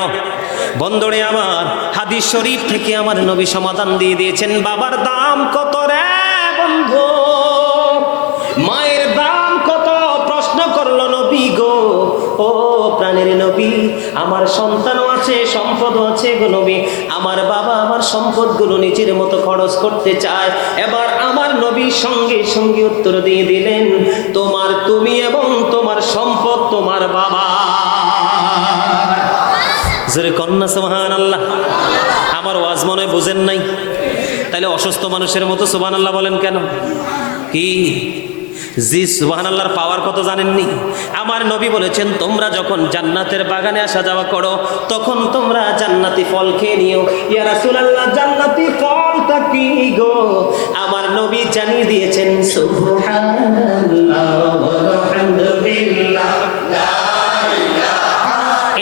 বন্ধুরে আমার, হাদিস শরীফ থেকে আমার নবী সমাধান দিয়ে দিয়েছেন। বাবার দাম কত রে বন্ধু? মায়ের দাম কত? প্রশ্ন করলো নবী গো, ও প্রাণের নবী, আমার সন্তানও আছে, সম্পদও আছে গো নবী, আমার বাবা আমার সম্পদগুলো নিজের মতো খরচ করতে চায়। এবার আমার নবী সঙ্গে সঙ্গে উত্তর দিয়ে দিলেন, তোমার তুমি এবং তোমার সম্পদ তোমার বাবা। জোরে কন্যা সুবহানাল্লাহ। আমার ওয়াজ মনে হয় বুঝেন নাই? তাহলে অসুস্থ মানুষের মতো সুবহানাল্লাহ বলেন কেন? কি জি, সুবহানাল্লাহর পাওয়ার কত জানেননি? আমার নবী বলেছেন, তোমরা যখন জান্নাতের বাগানে আসা যাওয়া করো, তখন তোমরা জান্নাতি ফল খেয়ে নিও। ইয়া রাসূলুল্লাহ, জান্নাতি ফলটা কি গো? আমার নবী জানিয়ে দিয়েছেন, সুবহানাল্লাহ ওয়ালহামদুলিল্লাহ, লা ইলাহা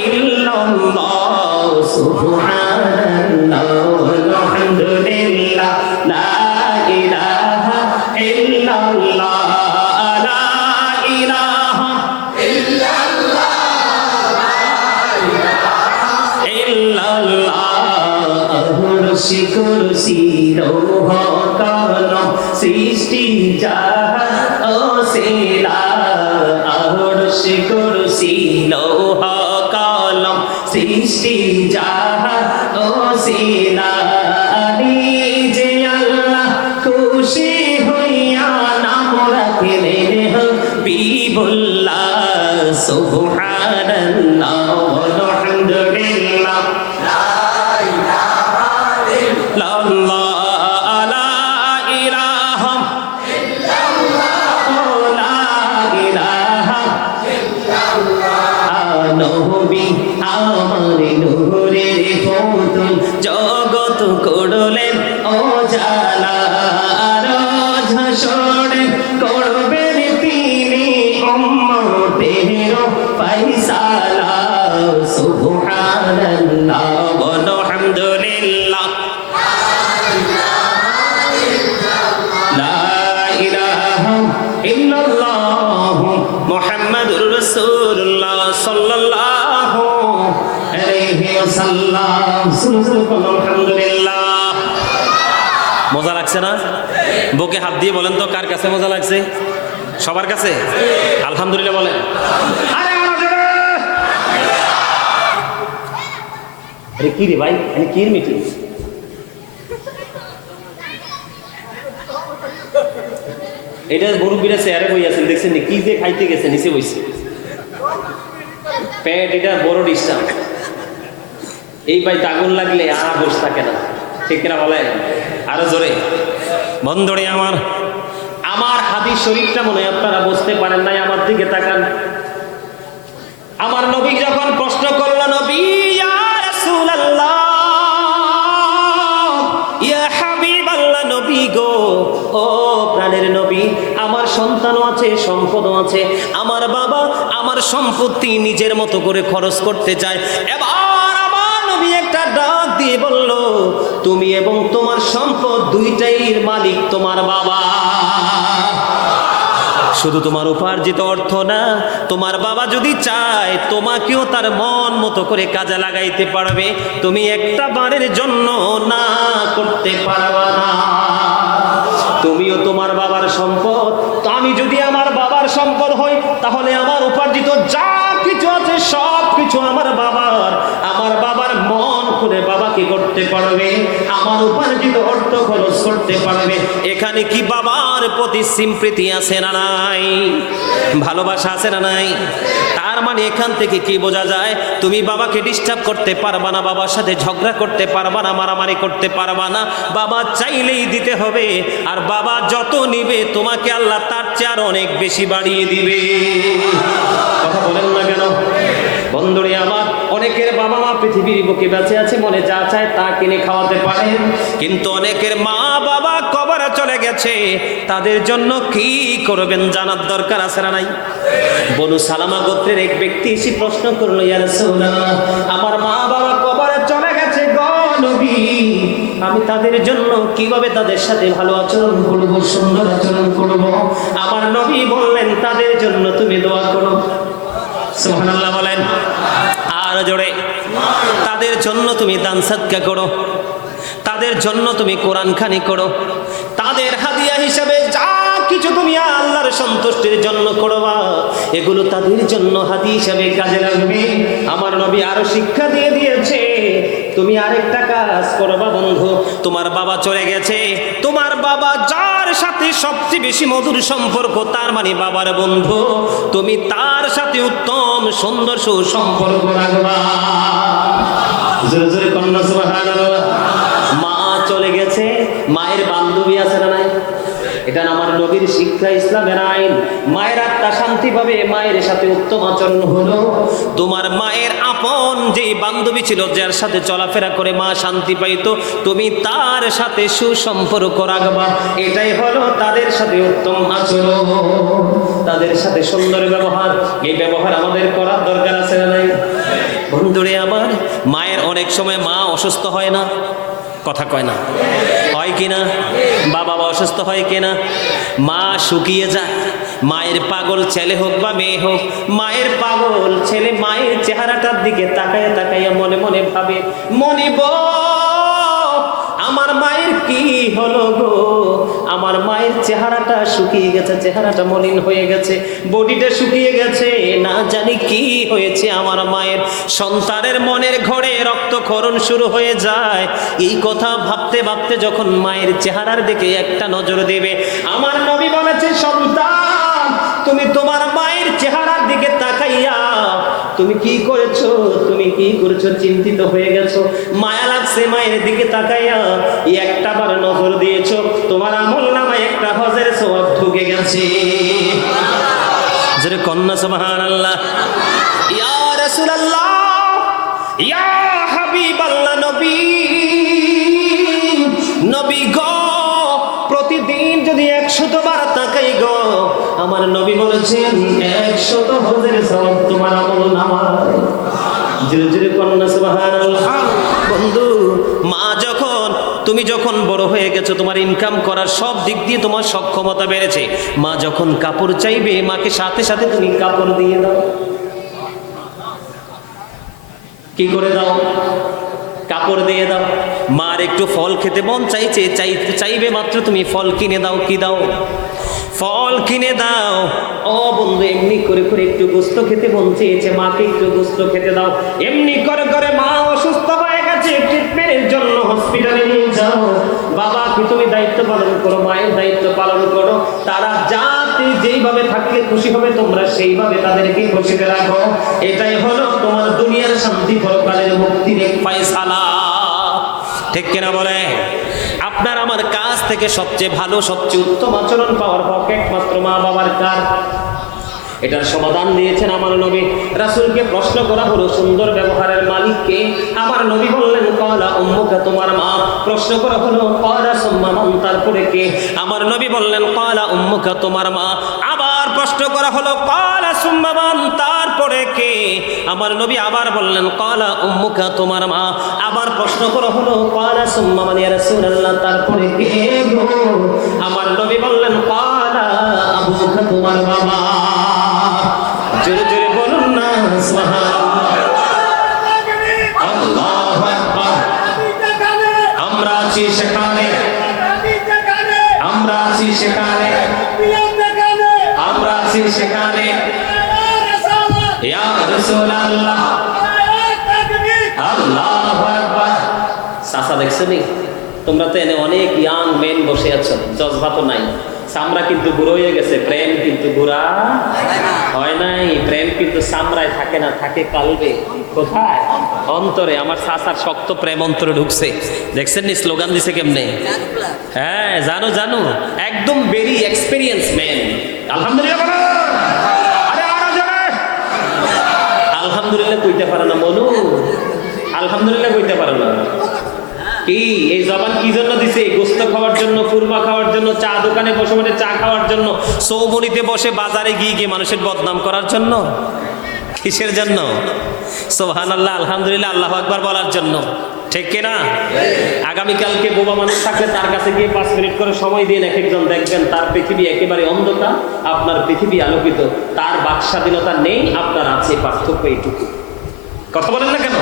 ইল্লাল্লাহ, সুবহানাল্লাহ ওয়ালহামদুলিল্লাহ, লা ইলাহা ইল্লাল্লাহ, কুরসি লৌহ কলম সৃষ্টি জাহান ওসিলা। আরশ কুরসি লৌহ কলম সৃষ্টি জাহান ওসিলা। যে আল্লাহ খুশি হইয়া নাম রাখলেন হাবিবুল্লাহ। সুবহানাল্লাহ ওয়ালহামদুলিল্লাহ, জগত করলেন ও জালা, ঝাসড়ে করবেন তিনি উম্মতের ফায়সালা। সুবহানাল্লাহ ওয়ালহামদুলিল্লাহ, লা ইলাহা ইল্লাল্লাহ মুহাম্মাদুর রাসূলুল্লাহ সাল্লাল্লাহু আলাইহি ওয়াসাল্লাম। আলহামদুলিল্লাহ। মজা লাগছে না? বুকে হাত দিয়ে বলেন তো, কার কাছে মজা লাগছে? সবার কাছে? আলহামদুলিল্লাহ বলেন। আরে আরে কি রে ভাই, কির মিটিং? এটা মুরব্বীরা চেয়ারে বই আছেন, দেখছেন কি যে খাইতে গেছে, নিচে বইছে পেট, এটা বড় ডিস্টার্ব। এই ভাই আগুন লাগলে আর বসে থাকে না, ঠিক কিনা বলে? আরো জোরে বন্ধুরে আমার, আমার হাদিস শরীফটা মনে হয় আপনারা বুঝতে পারেন নাই, আমার দিকে তাকান। আমার নবী যখন প্রশ্ন করলো, নবী ইয়া রাসূলুল্লাহ, ইয়া হাবিবাল্লাহ, নবী গো, ও প্রাণের নবী, আমার সন্তানও আছে, সম্পদও আছে, আমার বাবা আমার সম্পত্তি নিজের মতো করে খরচ করতে চায়। এবার আমার নবী একটা ডাক দিয়ে বলল, তুমি এবং তোমার সম্পদ দুইটাইর মালিক তোমার বাবা। শুধু তোমার উপার্জিত অর্থ না, তোমার বাবা যদি চায় তোমাকেও তার মন মতো করে কাজে লাগাইতে পারবে, তুমি একটা বারের জন্য না করতে পারবা না। তুমিও তোমার বাবার সম্পদ, তো আমি যদি আমার বাবার সম্পদ হই, তাহলে আমার উপার্জিত যা কিছু আছে সব কিছু আমার বাবার। আমার বাবার মন করে বাবাকে করতে পারবে, আমার উপার্জিত অর্থ খরচ করতে পারবে। এখানে কি বাবার প্রতি সিম্প্রীতি আছে না নাই? ভালোবাসা আছে না নাই? তার মানে এখান থেকে কি বোঝা যায়? তুমি বাবাকে ডিস্টার্ব করতে পারবা না, বাবার সাথে ঝগড়া করতে পারবা না, মারামারি করতে পারবা না। বাবা চাইলেই দিতে হবে, আর বাবা যত নিবে তোমাকে আল্লাহ তার চেয়ে আর অনেক বেশি বাড়িয়ে দিবে। কথা বলেন না কেন বন্ধুরে আমার? অনেকের বাবা মা পৃথিবীর বুকে বেঁচে আছে, মনে যা চায় তা কিনে খাওয়াতে পারেন, কিন্তু অনেকের মা বাবা কবরে চলে গেছে, তাদের জন্য কি করবেন জানার দরকার আছে না নাই? বনু সালামা গোত্রের এক ব্যক্তি এসে প্রশ্ন করলো, ইয়া রাসূলুল্লাহ, আমার মা বাবা কবরে চলে গেছে গো নবী, আমি তাদের জন্য কিভাবে তাদের সাথে ভালো আচরণ করব, সুন্দর আচরণ করব? আমার নবী বললেন, তাদের জন্য তুমি দোয়া করো। সুবহানাল্লাহ বলেন আর জোরে। তাদের জন্য তুমি দান সাদকা করো, তাদের জন্য তুমি কোরআন খানি করো, তাদের হাদিয়া হিসাবে যা কিছু তুমি আল্লাহর সন্তুষ্টির জন্য করবা, এগুলো তাদের জন্য হাদিয়া হিসাবে কাজে লাগবে। আমার নবী আরো শিক্ষা দিয়ে দিয়েছে, তুমি আরেকটা কাজ করবা বন্ধু। তোমার বাবা চলে গেছে, তোমার বাবা যার সাথে সবচেয়ে বেশি মধুর সম্পর্ক, তার মানে বাবার বন্ধু, তুমি তার সাথে উত্তম সুন্দর সুসম্পর্ক রাখবা। জোরে জোরে কন্যা সুবহানাল্লাহ। মা চলে গেছে, মায়ের বান্ধবী আছে না নাই? এটা আমার নবীর শিক্ষা, ইসলামের আইন। মায়ের আত্মা শান্তি পাবে, মায়ের সাথে উত্তম আচরণ হলো। তোমার মায়ের আপন যে বান্ধবী ছিল, যার সাথে চলাফেরা করে মা শান্তি পাইতো, তুমি তার সাথে সুসম্পর্ক রাখবা। এটাই হলো তাদের সাথে উত্তম আচরণ, তাদের সাথে সুন্দর ব্যবহার। এই ব্যবহার আমাদের করার দরকার আছে না নাই? বন্ধুরে আমার, মায়ের অনেক সময় মা অসুস্থ হয় না, কথা কয় না, হয় কিনা? বাবা অসুস্থ হয় কিনা? মা শুকিয়ে যায়। মায়ের পাগল ছেলে হোক বা মেয়ে হোক, মায়ের পাগল ছেলে মায়ের চেহারাটার দিকে তাকায় তাকাইয়া মনে মনে ভাবে, মনিব আমার মায়ের কি হলো গো? আমার মায়ের চেহারাটা শুকিয়ে গেছে, চেহারাটা মলিন হয়ে গেছে, বডিটা শুকিয়ে গেছে, না জানি কি হয়েছে আমার মায়ের। সন্তানের মনের ঘরে রক্তক্ষরণ শুরু হয়ে যায়। এই কথা ভাবতে ভাবতে যখন মায়ের চেহারার দিকে একটা নজর দেবে, আমার নবী বলেছে, সন্তান তুমি তোমার মায়ের চেহারার দিকে তাকাইয়া তুমি কি করেছো, তুমি কি করেছো চিন্তিত হয়ে গেছো, মায়া লাগছে মায়ের দিকে তাকাইয়া একটা বার নজর দিয়েছো, তোমার আমলনামায় একটা হজের সওয়াব ঢুকে গেছে। জোরে কন্যা সুবহানাল্লাহ। ইয়া রাসূলুল্লাহ, ইয়া হাবিবাল্লাহ, নবী নবী গো, প্রতিদিন যদি 100 বার তাকাই গো, আমার নবী বলেছেন 100 হজের সওয়াব তোমার আমলনামায়। জোরে জোরে কন্যা সুবহানাল্লাহ। বন্ধু, মা যখন তুমি যখন বড় হয়ে গেছো, তোমার ইনকাম করার সব দিক দিয়ে তোমার সক্ষমতা বেড়েছে, মা যখন কাপড় চাইবে, মাকে সাথে সাথে তুমি কাপড় দিয়ে দাও। কি করে দাও? কাপড় দিয়ে দাও। মার একটু ফল খেতে মন চাইছে, চাইবে মাত্র তুমি ফল কিনে দাও। কি দাও? ফল কিনে দাও। ও বন্ধু, এমনি করে করে একটু গোস্ত খেতে মন চেয়েছে, মাকে একটু গোস্ত খেতে দাও। এমনি করে করে মা অসুস্থ হয়ে গেছে, মাকে ট্রিটমেন্টের জন্য হসপিটালে নিয়ে যাও, বাবাকে তুমি দায়িত্ব পালন করো, মায়ের দায়িত্ব পালন করো। তারা যাতে যেইভাবে থাকলে খুশি হবে তোমরা সেইভাবে তাদেরকে খুশিতে রাখো। এটাই হলো তোমার দুনিয়ার শান্তি, পরকালের মুক্তির এক ফয়সালা। ঠিক কিনা বলে? আপনার আমার কাছ থেকে সবচেয়ে ভালো, সবচেয়ে উত্তম আচরণ পাওয়ার হক একমাত্র মা বাবার কার। এটার সমাধান দিয়েছেন আমার নবী। রাসূলকে প্রশ্ন করা হলো সুন্দর ব্যবহারের মালিককে। আমার নবী বললেন ক্বালা উম্মুকা, তোমার মা। প্রশ্ন করা হলো ক্বালা সুম্মা মান, তারপরে কে? আমার নবী বললেন ক্বালা উম্মুকা, তোমার মা। আবার প্রশ্ন করা হলো ক্বালা সুম্মা মান, তারপরে কে? আমার নবী আবার বললেন ক্বালা উম্মুকা, তোমার মা। আবার প্রশ্ন করা হলো ক্বালা সুম্মা মান ইয়া রাসূলুল্লাহ, তারপরে কে গো? আমার নবী বললেন ক্বালা আবুকা, তোমার বাবা। জোরে জোরে বলুন না সুবহানাল্লাহ। আল্লাহু আকবার। আমরা আছি সেখানে, আমরা আছি সেখানে, আমরা আছি সেখানে। ইয়া রাসূলুল্লাহ, আল্লাহু আকবার। চাচা দেখছনি? তোমরা তো এনে অনেক ইয়াং মেন বসে আছো, জজবা তো নাই। চামড়া কিন্তু বুড়ো হয়ে গেছে, প্রেম কিন্তু বুড়া হয় নাই। প্রেম কিন্তু চামড়ায় থাকে না, থাকে কালবে। কোথায়? অন্তরে। আমার চাচার শক্ত প্রেম অন্তরে ঢুকছে। দেখছেন নি স্লোগান দিছে কেমনে? হ্যাঁ, জানো জানো, একদম ভেরি এক্সপেরিয়েন্স ম্যান। আলহামদুলিল্লাহ। আরে আরো জোরে আলহামদুলিল্লাহ কইতে পারে না মনু, আলহামদুলিল্লাহ কইতে পারে না। কি এই জবান কি জন্য দিছে? গোস্ত খাওয়ার জন্য, কুরমা খাওয়ার জন্য, চা দোকানে বসে বসে চা খাওয়ার জন্য, চৌমুনিতে বসে বাজারে গিয়ে গিয়ে মানুষের বদনাম করার জন্য? কিসের জন্য? সুবহানাল্লাহ, আলহামদুলিল্লাহ, আল্লাহু আকবার বলার জন্য। ঠিক কিনা? আগামীকালকে বোবা মানুষ থাকলে তার কাছে গিয়ে 5 মিনিট করে সময় দিন, এক একজন দেখবেন তার পৃথিবী একেবারে অন্ধকার, আপনার পৃথিবী আলোকিত। তার বাক স্বাধীনতা নেই, আপনার আছে, পার্থক্য এইটুকু। কথা বলেন না কেন?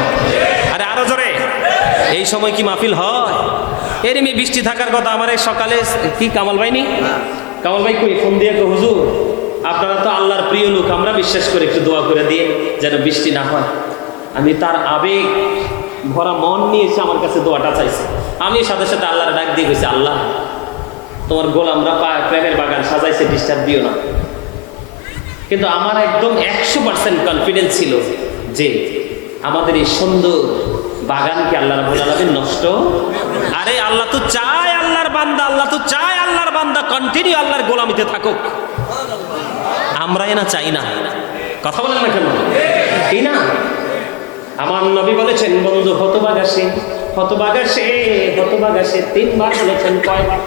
আরে আরো জোরে। এই সময় কি মাহফিল হয়? এরমি বৃষ্টি থাকার কথা। আমার এই সকালে কি কামাল ভাই নি? কামাল ভাই কই? ফোন দিয়ে কো হুজুর আপনারা তো আল্লাহর প্রিয় লোক, আমরা বিশ্বাস করে একটু দোয়া করে দিয়ে যেন বৃষ্টি না হয়। আমি তার আবেগ ভরা মন নিয়ে এসে আমার কাছে দোয়াটা চাইছে। আমি সাথে সাথে আল্লাহর ডাক দিয়ে গেছি, আল্লাহ তোমার গোলামরা প্রেমের বাগান সাজাইছে, ডিস্টার্ব দিও না। কিন্তু আমার একদম 100% কনফিডেন্স ছিল যে আমাদের এই সুন্দর বাগানকে আল্লাহ রাব্বুল আলামিন নষ্ট। আরে আল্লাহ তো চায় আল্লাহর বান্দা, আল্লাহ তো চায় আল্লাহর বান্দা কন্টিনিউ আল্লাহর গোলামিতে থাকুক। আমরাই না চাই না। কথা বলেন না কেন? এই না, আমার নবী বলেছেন বন্ধু হতভাগা সে, হতভাগা সে, হতভাগা সে। 3 বার বলেছেন। কয়বার?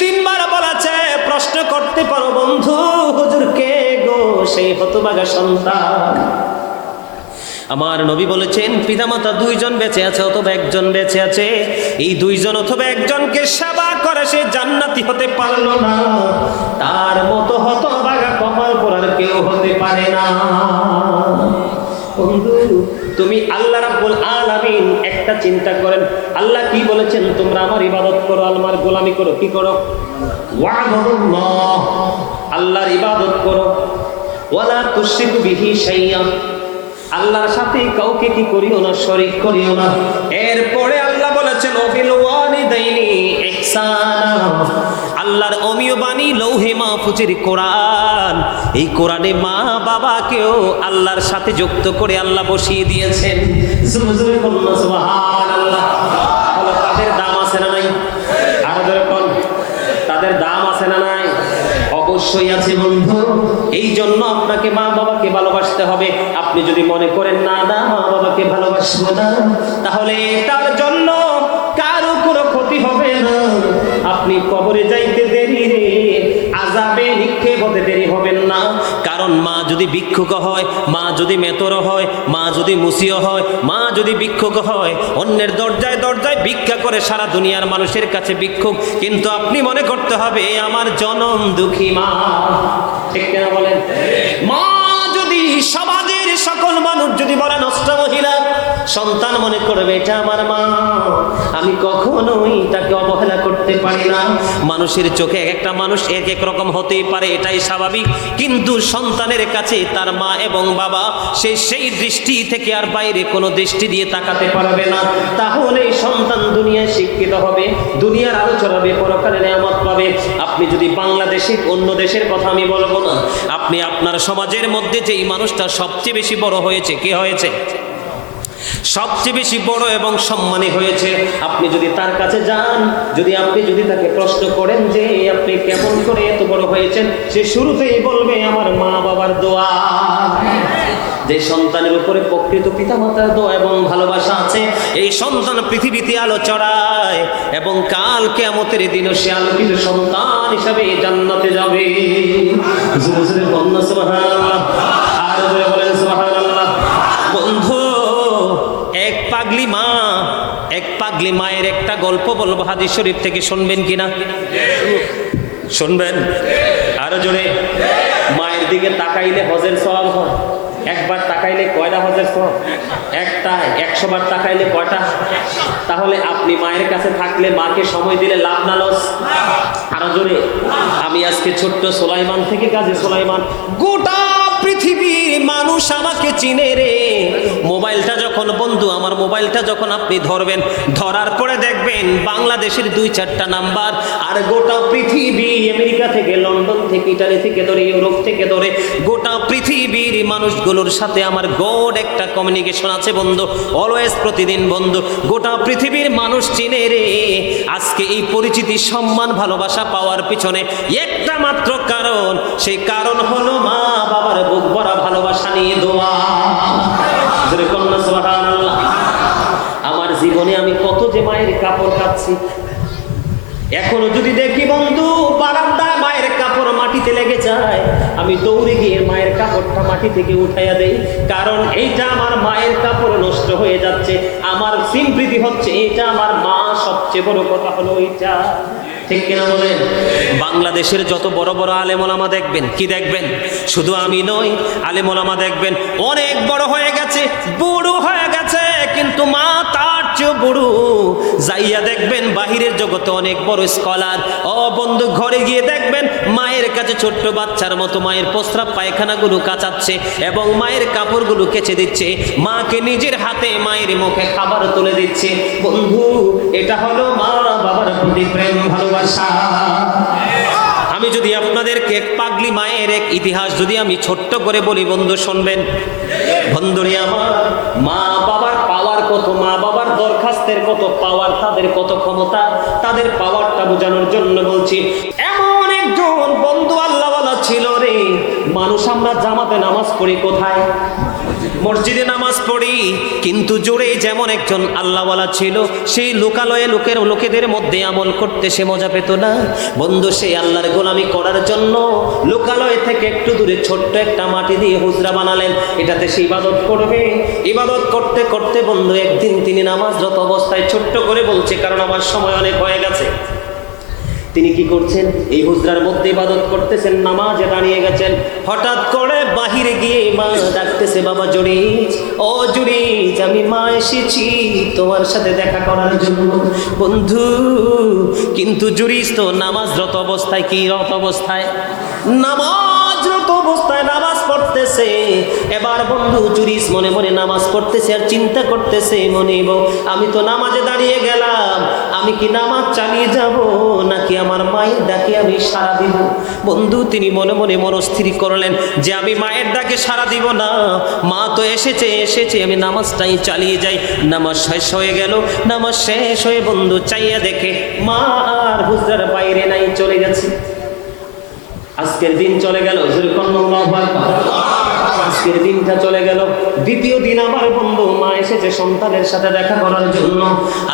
3 বার বলেছে। প্রশ্ন করতে পারো বন্ধু হুজুর কে গো সেই হতভাগা সন্তান? আমার নবী বলেছেন পিতামাতা 2 জন বেঁচে আছে অথবা 1 জন বেঁচে আছে। এই 2 জন অথবা 1 জনকে সেবা করে সে জান্নাতি হতে পারলো না, তার মতো হতভাগা কপাল পরার কেউ হতে পারে না। বন্ধু তুমি আল্লাহ রাব্বুল আলামিন একটা চিন্তা করেন, আল্লাহ কি বলেছেন? তোমরা আমার ইবাদত করো, আমার গোলামি করো। কি করো? ওয়া'বুদুল্লাহ, আল্লাহর ইবাদত করো। ওয়ালা তুশরিকু বিহি শাইআ, আল্লাহর সাথে কাউকে কি করিও না, শরীক করিও না। এরপরে আল্লাহ বলেছেন ওয়াবিল ওয়ালিদাইনি ইহসানা, আল্লাহর অমীয় বাণী লৌহে মাহফুজের কোরআন। এই কোরআনে মা বাবাকেও আল্লাহর সাথে যুক্ত করে আল্লাহ বসিয়ে দিয়েছেন। সুবহানাল্লাহ। তাদের দাম আছে না নাই? আরো ধরে কোন তাদের দাম আছে না নাই? অবশ্যই আছে বন্ধু। এই জন্য আপনাকে মা বাবাকে ভালোবাসতে হবে। আপনি যদি মনে করেন না না মা বাবাকে ভালোবাসবো না, তাহলে তার জন্য কারো কোনো ক্ষতি হবে না। আপনি কবরে যাইতে দেরি রে, আযাবে নিক্ষেপ হতে দেরি হবেন না। কারণ মা যদি ভিক্ষুক হয়, মা যদি মেতর হয়, মা যদি মুসিও হয়, মা যদি ভিক্ষুক হয়, অন্যের দরজায় দরজায় ভিক্ষা করে সারা দুনিয়ার মানুষের কাছে ভিক্ষুক, কিন্তু আপনি মনে করতে হবে আমার জনম দুঃখী মা। ঠিক কিনা বলেন? মা যদি সমাজের সকল মানুষ যদি বলে নষ্ট মহিলা, সন্তান মনে করবে এটা আমার মা, আমি কখনোই তাকে অবহেলা করতে করতে পারি না। মানুষের চোখে এক একটা মানুষ এক এক রকম হতেই পারে, এটাই স্বাভাবিক, কিন্তু সন্তানের কাছে তার মা এবং বাবা সেই দৃষ্টি থেকে আর বাইরে কোনো দৃষ্টি দিয়ে তাকাতে পারবে না। তাহলে সন্তান দুনিয়ায় শিক্ষিত হবে, দুনিয়ার আলো ছড়াবে, পরকালে নিয়ামত পাবে। আপনি যদি বাংলাদেশে, অন্য দেশের কথা আমি বলবো না, আপনি আপনার সমাজের মধ্যে যেই মানুষটা সবচেয়ে বেশি বড় হয়েছে, কে হয়েছে? সবচেয়ে বেশি বড় এবং সম্মানী হয়েছে, আপনি যদি তার কাছে যান, আপনি যদি তাকে প্রশ্ন করেন যে আপনি কেমন করে এত বড় হয়েছেন, সে শুরুতেই বলবে আমার মা বাবার দোয়া। যে সন্তানের উপরে প্রকৃত পিতামাতার দোয়া এবং ভালোবাসা আছে, এই সন্তান পৃথিবীতে আলো ছড়ায় এবং কাল কিয়ামতের দিনে সে আলোকিত সন্তান হিসাবে জান্নাতে যাবে। সুবহানাল্লাহ, আর বলেন সুবহানাল্লাহ। বন্ধু, এক পাগলি মায়ের একটা গল্প বলবো, হাদিস শরীফ থেকে, শুনবেন কিনা? শুনবেন? আরো জোরে। মায়ের দিকে তাকাইলে হজের সওয়াব হয়। একবার তাকাইলে কয়টা হজের সওয়াব? একটা। 100 বার তাকাইলে কয়টা? তাহলে আপনি মায়ের কাছে থাকলে, মাকে সময় দিলে লাভ না লস? আরো জোরে। আমি আজকে ছোট্ট সুলাইমান থেকে, কাজী সুলাইমান, গোটা পৃথিবীর মানুষ আমাকে চিনে রে। মোবাইলটা যখন, বন্ধু আমার মোবাইলটা যখন আপনি ধরবেন, ধরার পরে দেখবেন বাংলাদেশের 2-4টা নাম্বার, আর গোটা পৃথিবী, আমেরিকা থেকে, লন্ডন থেকে, ইটালি থেকে ধরে, ইউরোপ থেকে ধরে গোটা পৃথিবীর মানুষগুলোর সাথে আমার গোড একটা কমিউনিকেশন আছে বন্ধু, অলওয়েজ, প্রতিদিন বন্ধু। গোটা পৃথিবীর মানুষ চিনে রে। আজকে এই পরিচিতি, সম্মান, ভালোবাসা পাওয়ার পিছনে একটা মাত্র কারণ, সেই কারণ হলো মা বাবার বুক ভরা ভালোবাসা নিয়ে দোয়া। সুবহানাল্লাহ। আমার জীবনে আমি কত যে মায়ের কাপড় কাচ্ছি, এখনো যদি দেখি বন্ধু বারান্দায় মায়ের কাপড় মাটিতে লেগে যায়, আমি দৌড়ে গিয়ে মায়ের কাপড়টা মাটি থেকে উঠাইয়া দেই, কারণ এইটা আমার মায়ের কাপড় নষ্ট হয়ে যাচ্ছে। আমার সিম্পৃতি হচ্ছে এটা, আমার মা, সবচেয়ে বড় কথা হলো এইটা। ঠিক কিনা বলেন? বাংলাদেশের যত বড় বড় আলেম ওলামা দেখবেন, কি দেখবেন? শুধু আমি নই, আলেম ওলামা দেখবেন অনেক বড় হয়ে গেছে, বুড়ো হয়ে গেছে, কিন্তু মা তার চেয়ে বুড়ো। যাইয়া দেখবেন বাহিরের জগতে অনেক বড় স্কলার। ও বন্ধু, ঘরে গিয়ে দেখবেন মায়ের কাছে ছোট্ট বাচ্চার মতো মায়ের প্রস্রাব পায়খানাগুলো কাচাচ্ছে এবং মায়ের কাপড়গুলো কেচে দিচ্ছে, মাকে নিজের হাতে মায়ের মুখে খাবার তুলে দিচ্ছে। বন্ধু, এটা হলো মা বাবার প্রতি প্রেম, ভালোবাসা। আমি যদি আপনাদেরকে এক পাগলি মায়ের এক ইতিহাস যদি আমি ছোট্ট করে বলি, বন্ধু শুনবেন? বন্ধুরে আমার, মা বাবার পাওয়ার কত, মা বাবার দরখাস্তের কত পাওয়ার, তাদের কত ক্ষমতা, তাদের পাওয়ারটা বোঝানোর জন্য বলছি। এমন একজন বন্ধু আল্লাহওয়ালা ছিল রে। মানুষ আমরা জামাতে নামাজ পড়ি কোথায়? মসজিদে নামাজ পড়ি, কিন্তু জোরে যেমন একজন আল্লাহওয়ালা ছিল, সেই লোকালয়ে লোকেদের মধ্যে আমল করতে সে মজা পেত না। বন্ধু, সেই আল্লাহর গোলামি করার জন্য লোকালয় থেকে একটু দূরে ছোট্ট একটা মাটি দিয়ে হুজরা বানালেন, এটাতে সে ইবাদত করবে। ইবাদত করতে করতে বন্ধু একদিন তিনি নামাজরত অবস্থায় ছোট্ট করে বলছে, কারণ আমার সময় অনেক হয়ে গেছে, তিনি কি করছেন? এই হুজরার মধ্যে ইবাদত করতেছেন, নামাজে দাঁড়িয়ে গেছেন। হঠাৎ করে বাহিরে গিয়ে মা ডাকতেছে, বাবা জুরিজ, ও জুরিজ, আমি মা এসেছি তোমার সাথে দেখা করার জন্য। বন্ধু, কিন্তু জুরিজ তো নামাজরত অবস্থায়, কি রত অবস্থায়? নামাজরত অবস্থায় নামাজ পড়তেছে। এবার বন্ধু জুরিজ মনে মনে নামাজ পড়তেছে আর চিন্তা করতেছে, মনে আমি তো নামাজে দাঁড়িয়ে গেলাম, আমি কি নামাজ চালিয়ে যাব নাকি আমার মায়ের ডাকে আমি সাড়া দিব? বন্ধু, তিনি মনে মনে মনস্থির করলেন যে আমি মায়ের ডাকে সাড়া দিব না, মা তো এসেছে, আমি নামাজটাই চালিয়ে যাই। নামাজ শেষ হয়ে গেল। নামাজ শেষ হয়ে বন্ধু চাইয়া দেখে মা আর হুজরার বাইরে নাই, চলে গেছে। আজকের দিন চলে গেল। আজকের দিনটা চলে গেল। দ্বিতীয় দিন আমার বন্ধু মা এসেছে সন্তানের সাথে দেখা করার জন্য।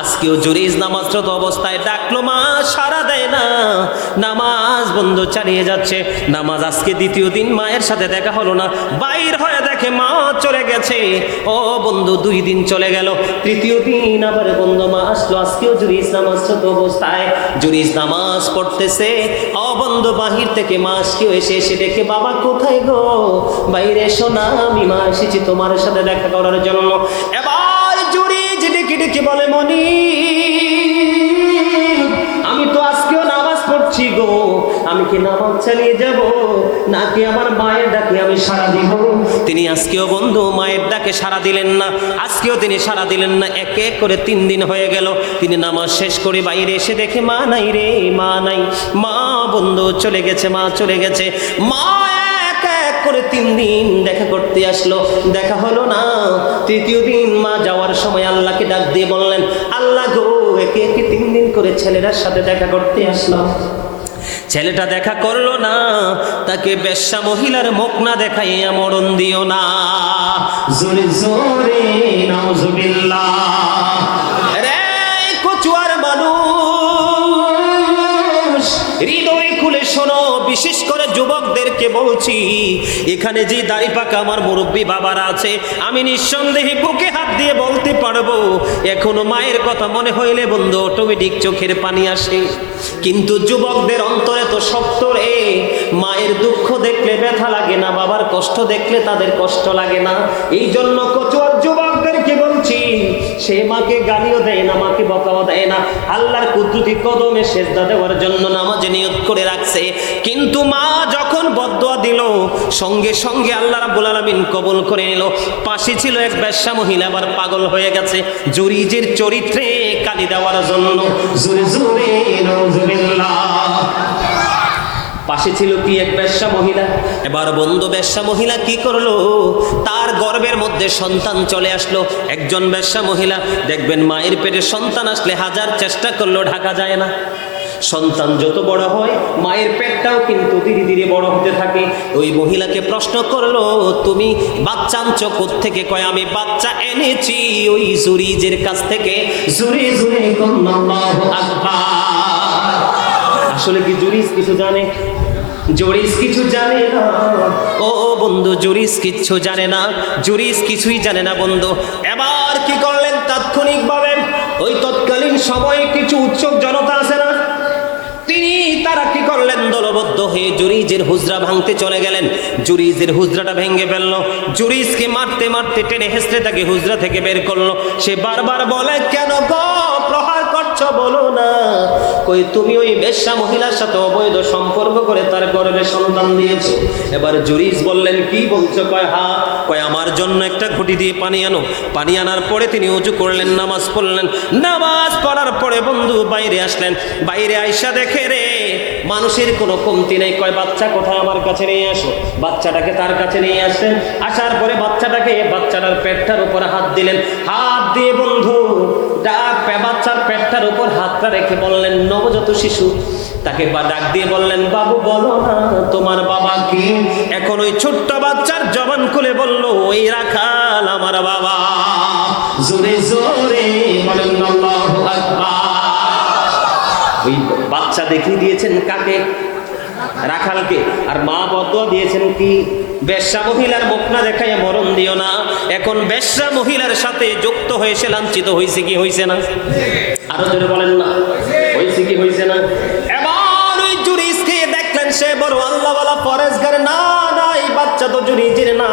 আজকেও জুরিজ নামাজরত অবস্থায় ডাকলো, মা সাড়া দেয় না, নামাজ বন্ধু চালিয়ে যাচ্ছে। নামাজ আজকে দ্বিতীয় দিন মায়ের সাথে দেখা হলো না, বাইর হয়ে দেখে মা চলে গেছে। ও বন্ধু, 2 দিন চলে গেল। তৃতীয় দিন আবার বন্ধু মা আসলো। আজকেও জুরিজ নামাজরত অবস্থায়, জুরিজ নামাজ পড়তেছে। ও বন্ধু, বাহির থেকে মা আজকেও এসে ডেকে, বাবা কোথায় গো? বাইরে এসো না, আমি মা এসেছি তোমার সাথে দেখা করার জন্য। এবার জুরিজ ডেকে ডেকে বলে, মনি, আমি তো কি নামাজ চালিয়ে যাব, নাকি আমার মায়ের ডাকে আমি সাড়া দিব? তিনি আজকেও বন্ধু মায়ের ডাকে সাড়া দিলেন না, আজকেও তিনি সাড়া দিলেন না। এক এক করে 3 দিন হয়ে গেল। তিনি নামাজ শেষ করে বাইরে এসে দেখে মা নাই রে, মা নাই। মা বন্ধু চলে গেছে, মা চলে গেছে। মা এক এক করে 3 দিন দেখা করতে আসলো, দেখা হলো না। তৃতীয় দিন মা যাওয়ার সময় আল্লাহকে ডাক দিয়ে বললেন, আল্লাহ গো, একে একে 3 দিন করে ছেলেটার সাথে দেখা করতে আসলো, ছেলেটা দেখা করলো না, তাকে বেশ্যা মহিলার মুখ না দেখাইয়া মরণ দিও না। জোরে জোরে নাউজুবিল্লাহ। রে কচুয়ার মানুষ, হৃদয় খুলে শোনো, বিশেষ করে যুবকদেরকে বলছি, এখানে যে দাড়ি পাকা আমার মুরব্বী বাবারা আছে, আমি নিঃসন্দেহে বুকে হাত দিয়ে বলতে পারবো, এখনো মায়ের কথা মনে হইলে বন্ধু অটোমেটিক চোখের পানি আসে। কিন্তু যুবকদের অন্তরে তো শক্ত রে, মায়ের দুঃখ দেখলে ব্যথা লাগে না, বাবার কষ্ট দেখলে তাদের কষ্ট লাগে না। এই জন্য কচুয়ার যুবকদেরকে বলছি, সে মাকে গালিও দেয় না, মাকে বকাও দেয় না, আল্লাহর কুদরতি কদমে সেজদা দেওয়ার জন্য নামাজে নিয়ত করে রাখছে। কিন্তু মা যখন বদদুয়া দিল, সঙ্গে সঙ্গে আল্লাহ রাব্বুল আলামিন কবুল করে নিল। পাশে ছিল এক বেশ্যা মহিলা, আবার পাগল হয়ে গেছে জুরিজের চরিত্রে কালি দেওয়ার জন্য। জোরে জোরে নাউজুবিল্লাহ। পাশে ছিল কি এক বেশ্যা মহিলা। এবার বন্ধু বেশ্যা মহিলা কি করলো, তার গর্ভের মধ্যে সন্তান চলে আসলো। একজন বেশ্যা মহিলা দেখবেন মায়ের পেটে সন্তান আসলে হাজার চেষ্টা করলেও ঢাকা যায় না। সন্তান যত বড় হয় মায়ের পেটটাও কিন্তু ধীরে ধীরে বড় হতে থাকে। ওই মহিলাকে প্রশ্ন করলো, তুমি বাচ্চা আনছো কোত্থেকে? কয়, আমি বাচ্চা এনেছি ওই জুরিজের কাছ থেকে। জুরি জুরি আল্লাহু আকবার। আসলে কি জুরিজ কিছু জানে? জুরিজ কিছু জানে না। ও বন্ধু, জুরিজ কিচ্ছু জানে না, জুরিজ কিছুই জানে না বন্ধু। এবার কি করলেন, তাৎক্ষণিকভাবে ওই তৎকালীন সময়ে কিছু উৎসুক জনতা আছে না, তারা কি করলেন, দলবদ্ধ হয়ে জুরিজের হুজরা ভাঙতে চলে গেলেন। জুরিজের হুজরাটা ভেঙে ফেললো। জুরিজকে মারতে মারতে টেনে হেসড়ে তাকে হুজরা থেকে বের করলো। সে বারবার বলে, কেন গো প্রহার করছো, বলো না। কই, তুমি ওই বেশ্যা মহিলার সাথে অবৈধ সম্পর্ক করে তার গর্ভে সন্তান দিয়েছো। এবার জুরিজ বললেন, কি বলছো? কয়, হ্যাঁ। কয়, আমার জন্য একটা ঘটি দিয়ে পানি আনো। পানি আনার পরে তিনি উজু করলেন, নামাজ পড়লেন। নামাজ পড়ার পরে বন্ধু বাইরে আসলেন। বাইরে আইসা দেখে রে মানুষের কোনো কমতি নেই। কয়, বাচ্চা কোথায়, আমার কাছে নিয়ে আসো। বাচ্চাটাকে তার কাছে নিয়ে আসলেন। আসার পরে বাচ্চাটার পেটটার উপর হাত দিলেন। হাত দিয়ে বন্ধু বাচ্চার পেটটার উপর হাতটা রেখে বললেন, নবজাত শিশু, তাকে ডাক দিয়ে বললেন, বাবু বলো না তোমার বাবা কি? এখন ওই ছোট্ট বাচ্চার জবান খুলে বলল, ওই রাখাল আমার বাবা। জোরে জোরে বলেন আল্লাহু আকবার। ওই বাচ্চা দেখিয়ে দিয়েছেন কাকে? রাখালকে। আর মা বদদুয়া দিয়েছেন কি? বেশ্যা মহিলার মুখ না দেখাইয়া মরণ দিও না। এখন বেশ্যা মহিলার সাথে যুক্ত হয়েছে, লাঞ্ছিত হয়েছে কি হয়েছে না? আরো জোরে বলেন না, হয়েছে কি হয়েছে না? এবার ওই জুরিজকে দেখলেন সে বড় আল্লাহওয়ালা পরেশগার। না না, এই বাচ্চা তো জুরিজের না।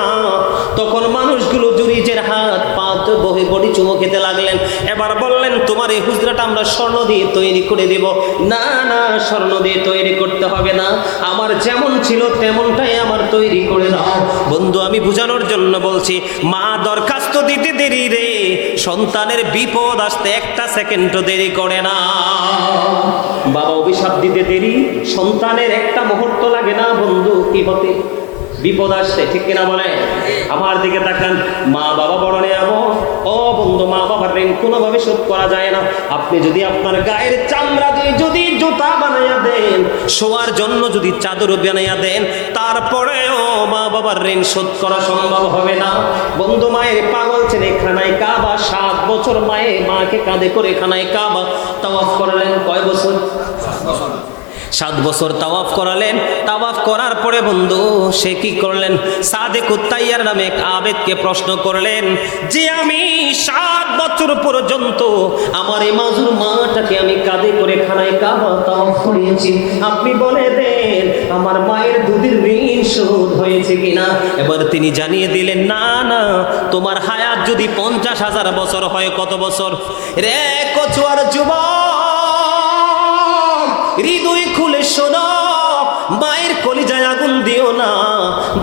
তখন মানুষগুলো জুরিজের হাত পা বহে বডি চুমো খেতে লাগলেন। এবার বললেন, তোমার এই হুজরাটা আমরা স্বর্ণ দিয়ে তৈরি করে দেব। না না, স্বর্ণ দিয়ে তৈরি করতে হবে না, আমার যেমন ছিল তেমনটাই আমার তৈরি করে দাও। বন্ধু, আমি বুঝানোর জন্য বলছি, মা দরখাস্ত দিতে দেরি রে, সন্তানের বিপদ আসতে একটা সেকেন্ডও দেরি করে না। বাবা অভিশাপ দিতে দেরি, সন্তানের একটা মুহূর্ত লাগে না বন্ধু কি হতে বিপদ আসছে, ঠিক কিনা বলে? আমার দিকে তাকান, মা বাবা বড় নেয়ামত। ও বন্ধু, মা বাবার ঋণ কোনোভাবে শোধ করা যায় না। আপনি যদি আপনার গায়ের চামড়া দিয়ে যদি জুতা বানাইয়া দেন, শোয়ার জন্য যদি চাদর বানাইয়া দেন, তারপরেও মা বাবার ঋণ শোধ করা সম্ভব হবে না। বন্ধু, মায়ের পাগল ছেলে খানায় কাবা 7 বছর মাকে কাঁধে করে খানায় কাবা তাওয়াফ করলেন। কয় বছর? 7 বছর তাওয়াফ করালেন। তাওয়াফ করার পরে বন্ধু সে কি করলেন, সাদেকুত তাইয়ার নামে এক আবেদকে প্রশ্ন করলেন যে আমি 7 বছর পর্যন্ত আমার এই মাজুর মাটাকে আমি কাঁধে করে খানায় কাবা তাওয়াফ করিয়েছি, আপনি বলে দেন আমার মায়ের দুধের ঋণ শোধ হয়েছে কিনা। এবার তিনি জানিয়ে দিলেন, না না, তোমার হায়াত যদি 50,000 বছর হয়, কত বছর রে কচুয়ার যুবক, হৃদয় খুলে শোনো, মায়ের কলিজায় আগুন দিও না,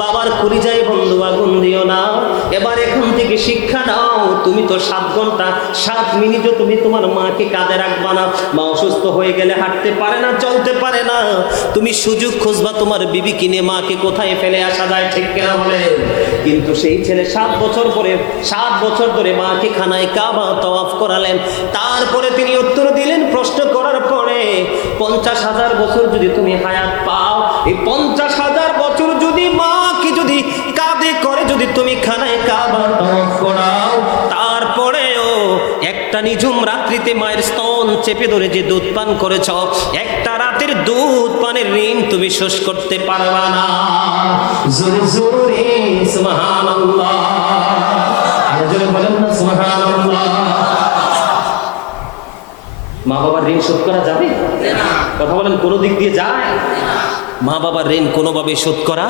বাবার কলিজায় বন্ধু আগুন দিও না। এবার এখন থেকে শিক্ষা নাও, তুমি তো 7 ঘন্টা 7 মিনিটও তুমি তোমার মাকে কাঁধে রাখবা না। মা অসুস্থ হয়ে গেলে হাঁটতে পারে না, চলতে পারে না, তুমি সুযোগ খুঁজবা তোমার বিবি কিনে মাকে কোথায় ফেলে আসা যায়, ঠিক কিনা বলে? কিন্তু সেই ছেলে 7 বছর পরে 7 বছর ধরে মাকে খানায় কাবা তাওয়াফ করালেন। তারপরে তিনি উত্তর দিলেন, প্রশ্ন করার পরে 50,000 বছর যদি তুমি হায়াত পাও, এই 50,000 বছর যদি মাকে যদি কাঁধে করে যদি তুমি খানায় কাবা তাওয়াফ করাও, তারপরেও একটা নিঝুম রাত্রিতে মায়ের স্তন চেপে ধরে যে দুধ পান করেছ, একটা রাতের দুধ পানের ঋণ তুমি শোধ করতে পারবা না। জোরে জোরে সুবহানাল্লাহ, আর জোরে বলেন না সুবহানাল্লাহ। মা বাবার ঋণ শোধ করা যাবে না, কথা বলেন, কোনো দিক দিয়ে যায়? মা বাবার ঋণ কোনোভাবে শোধ করা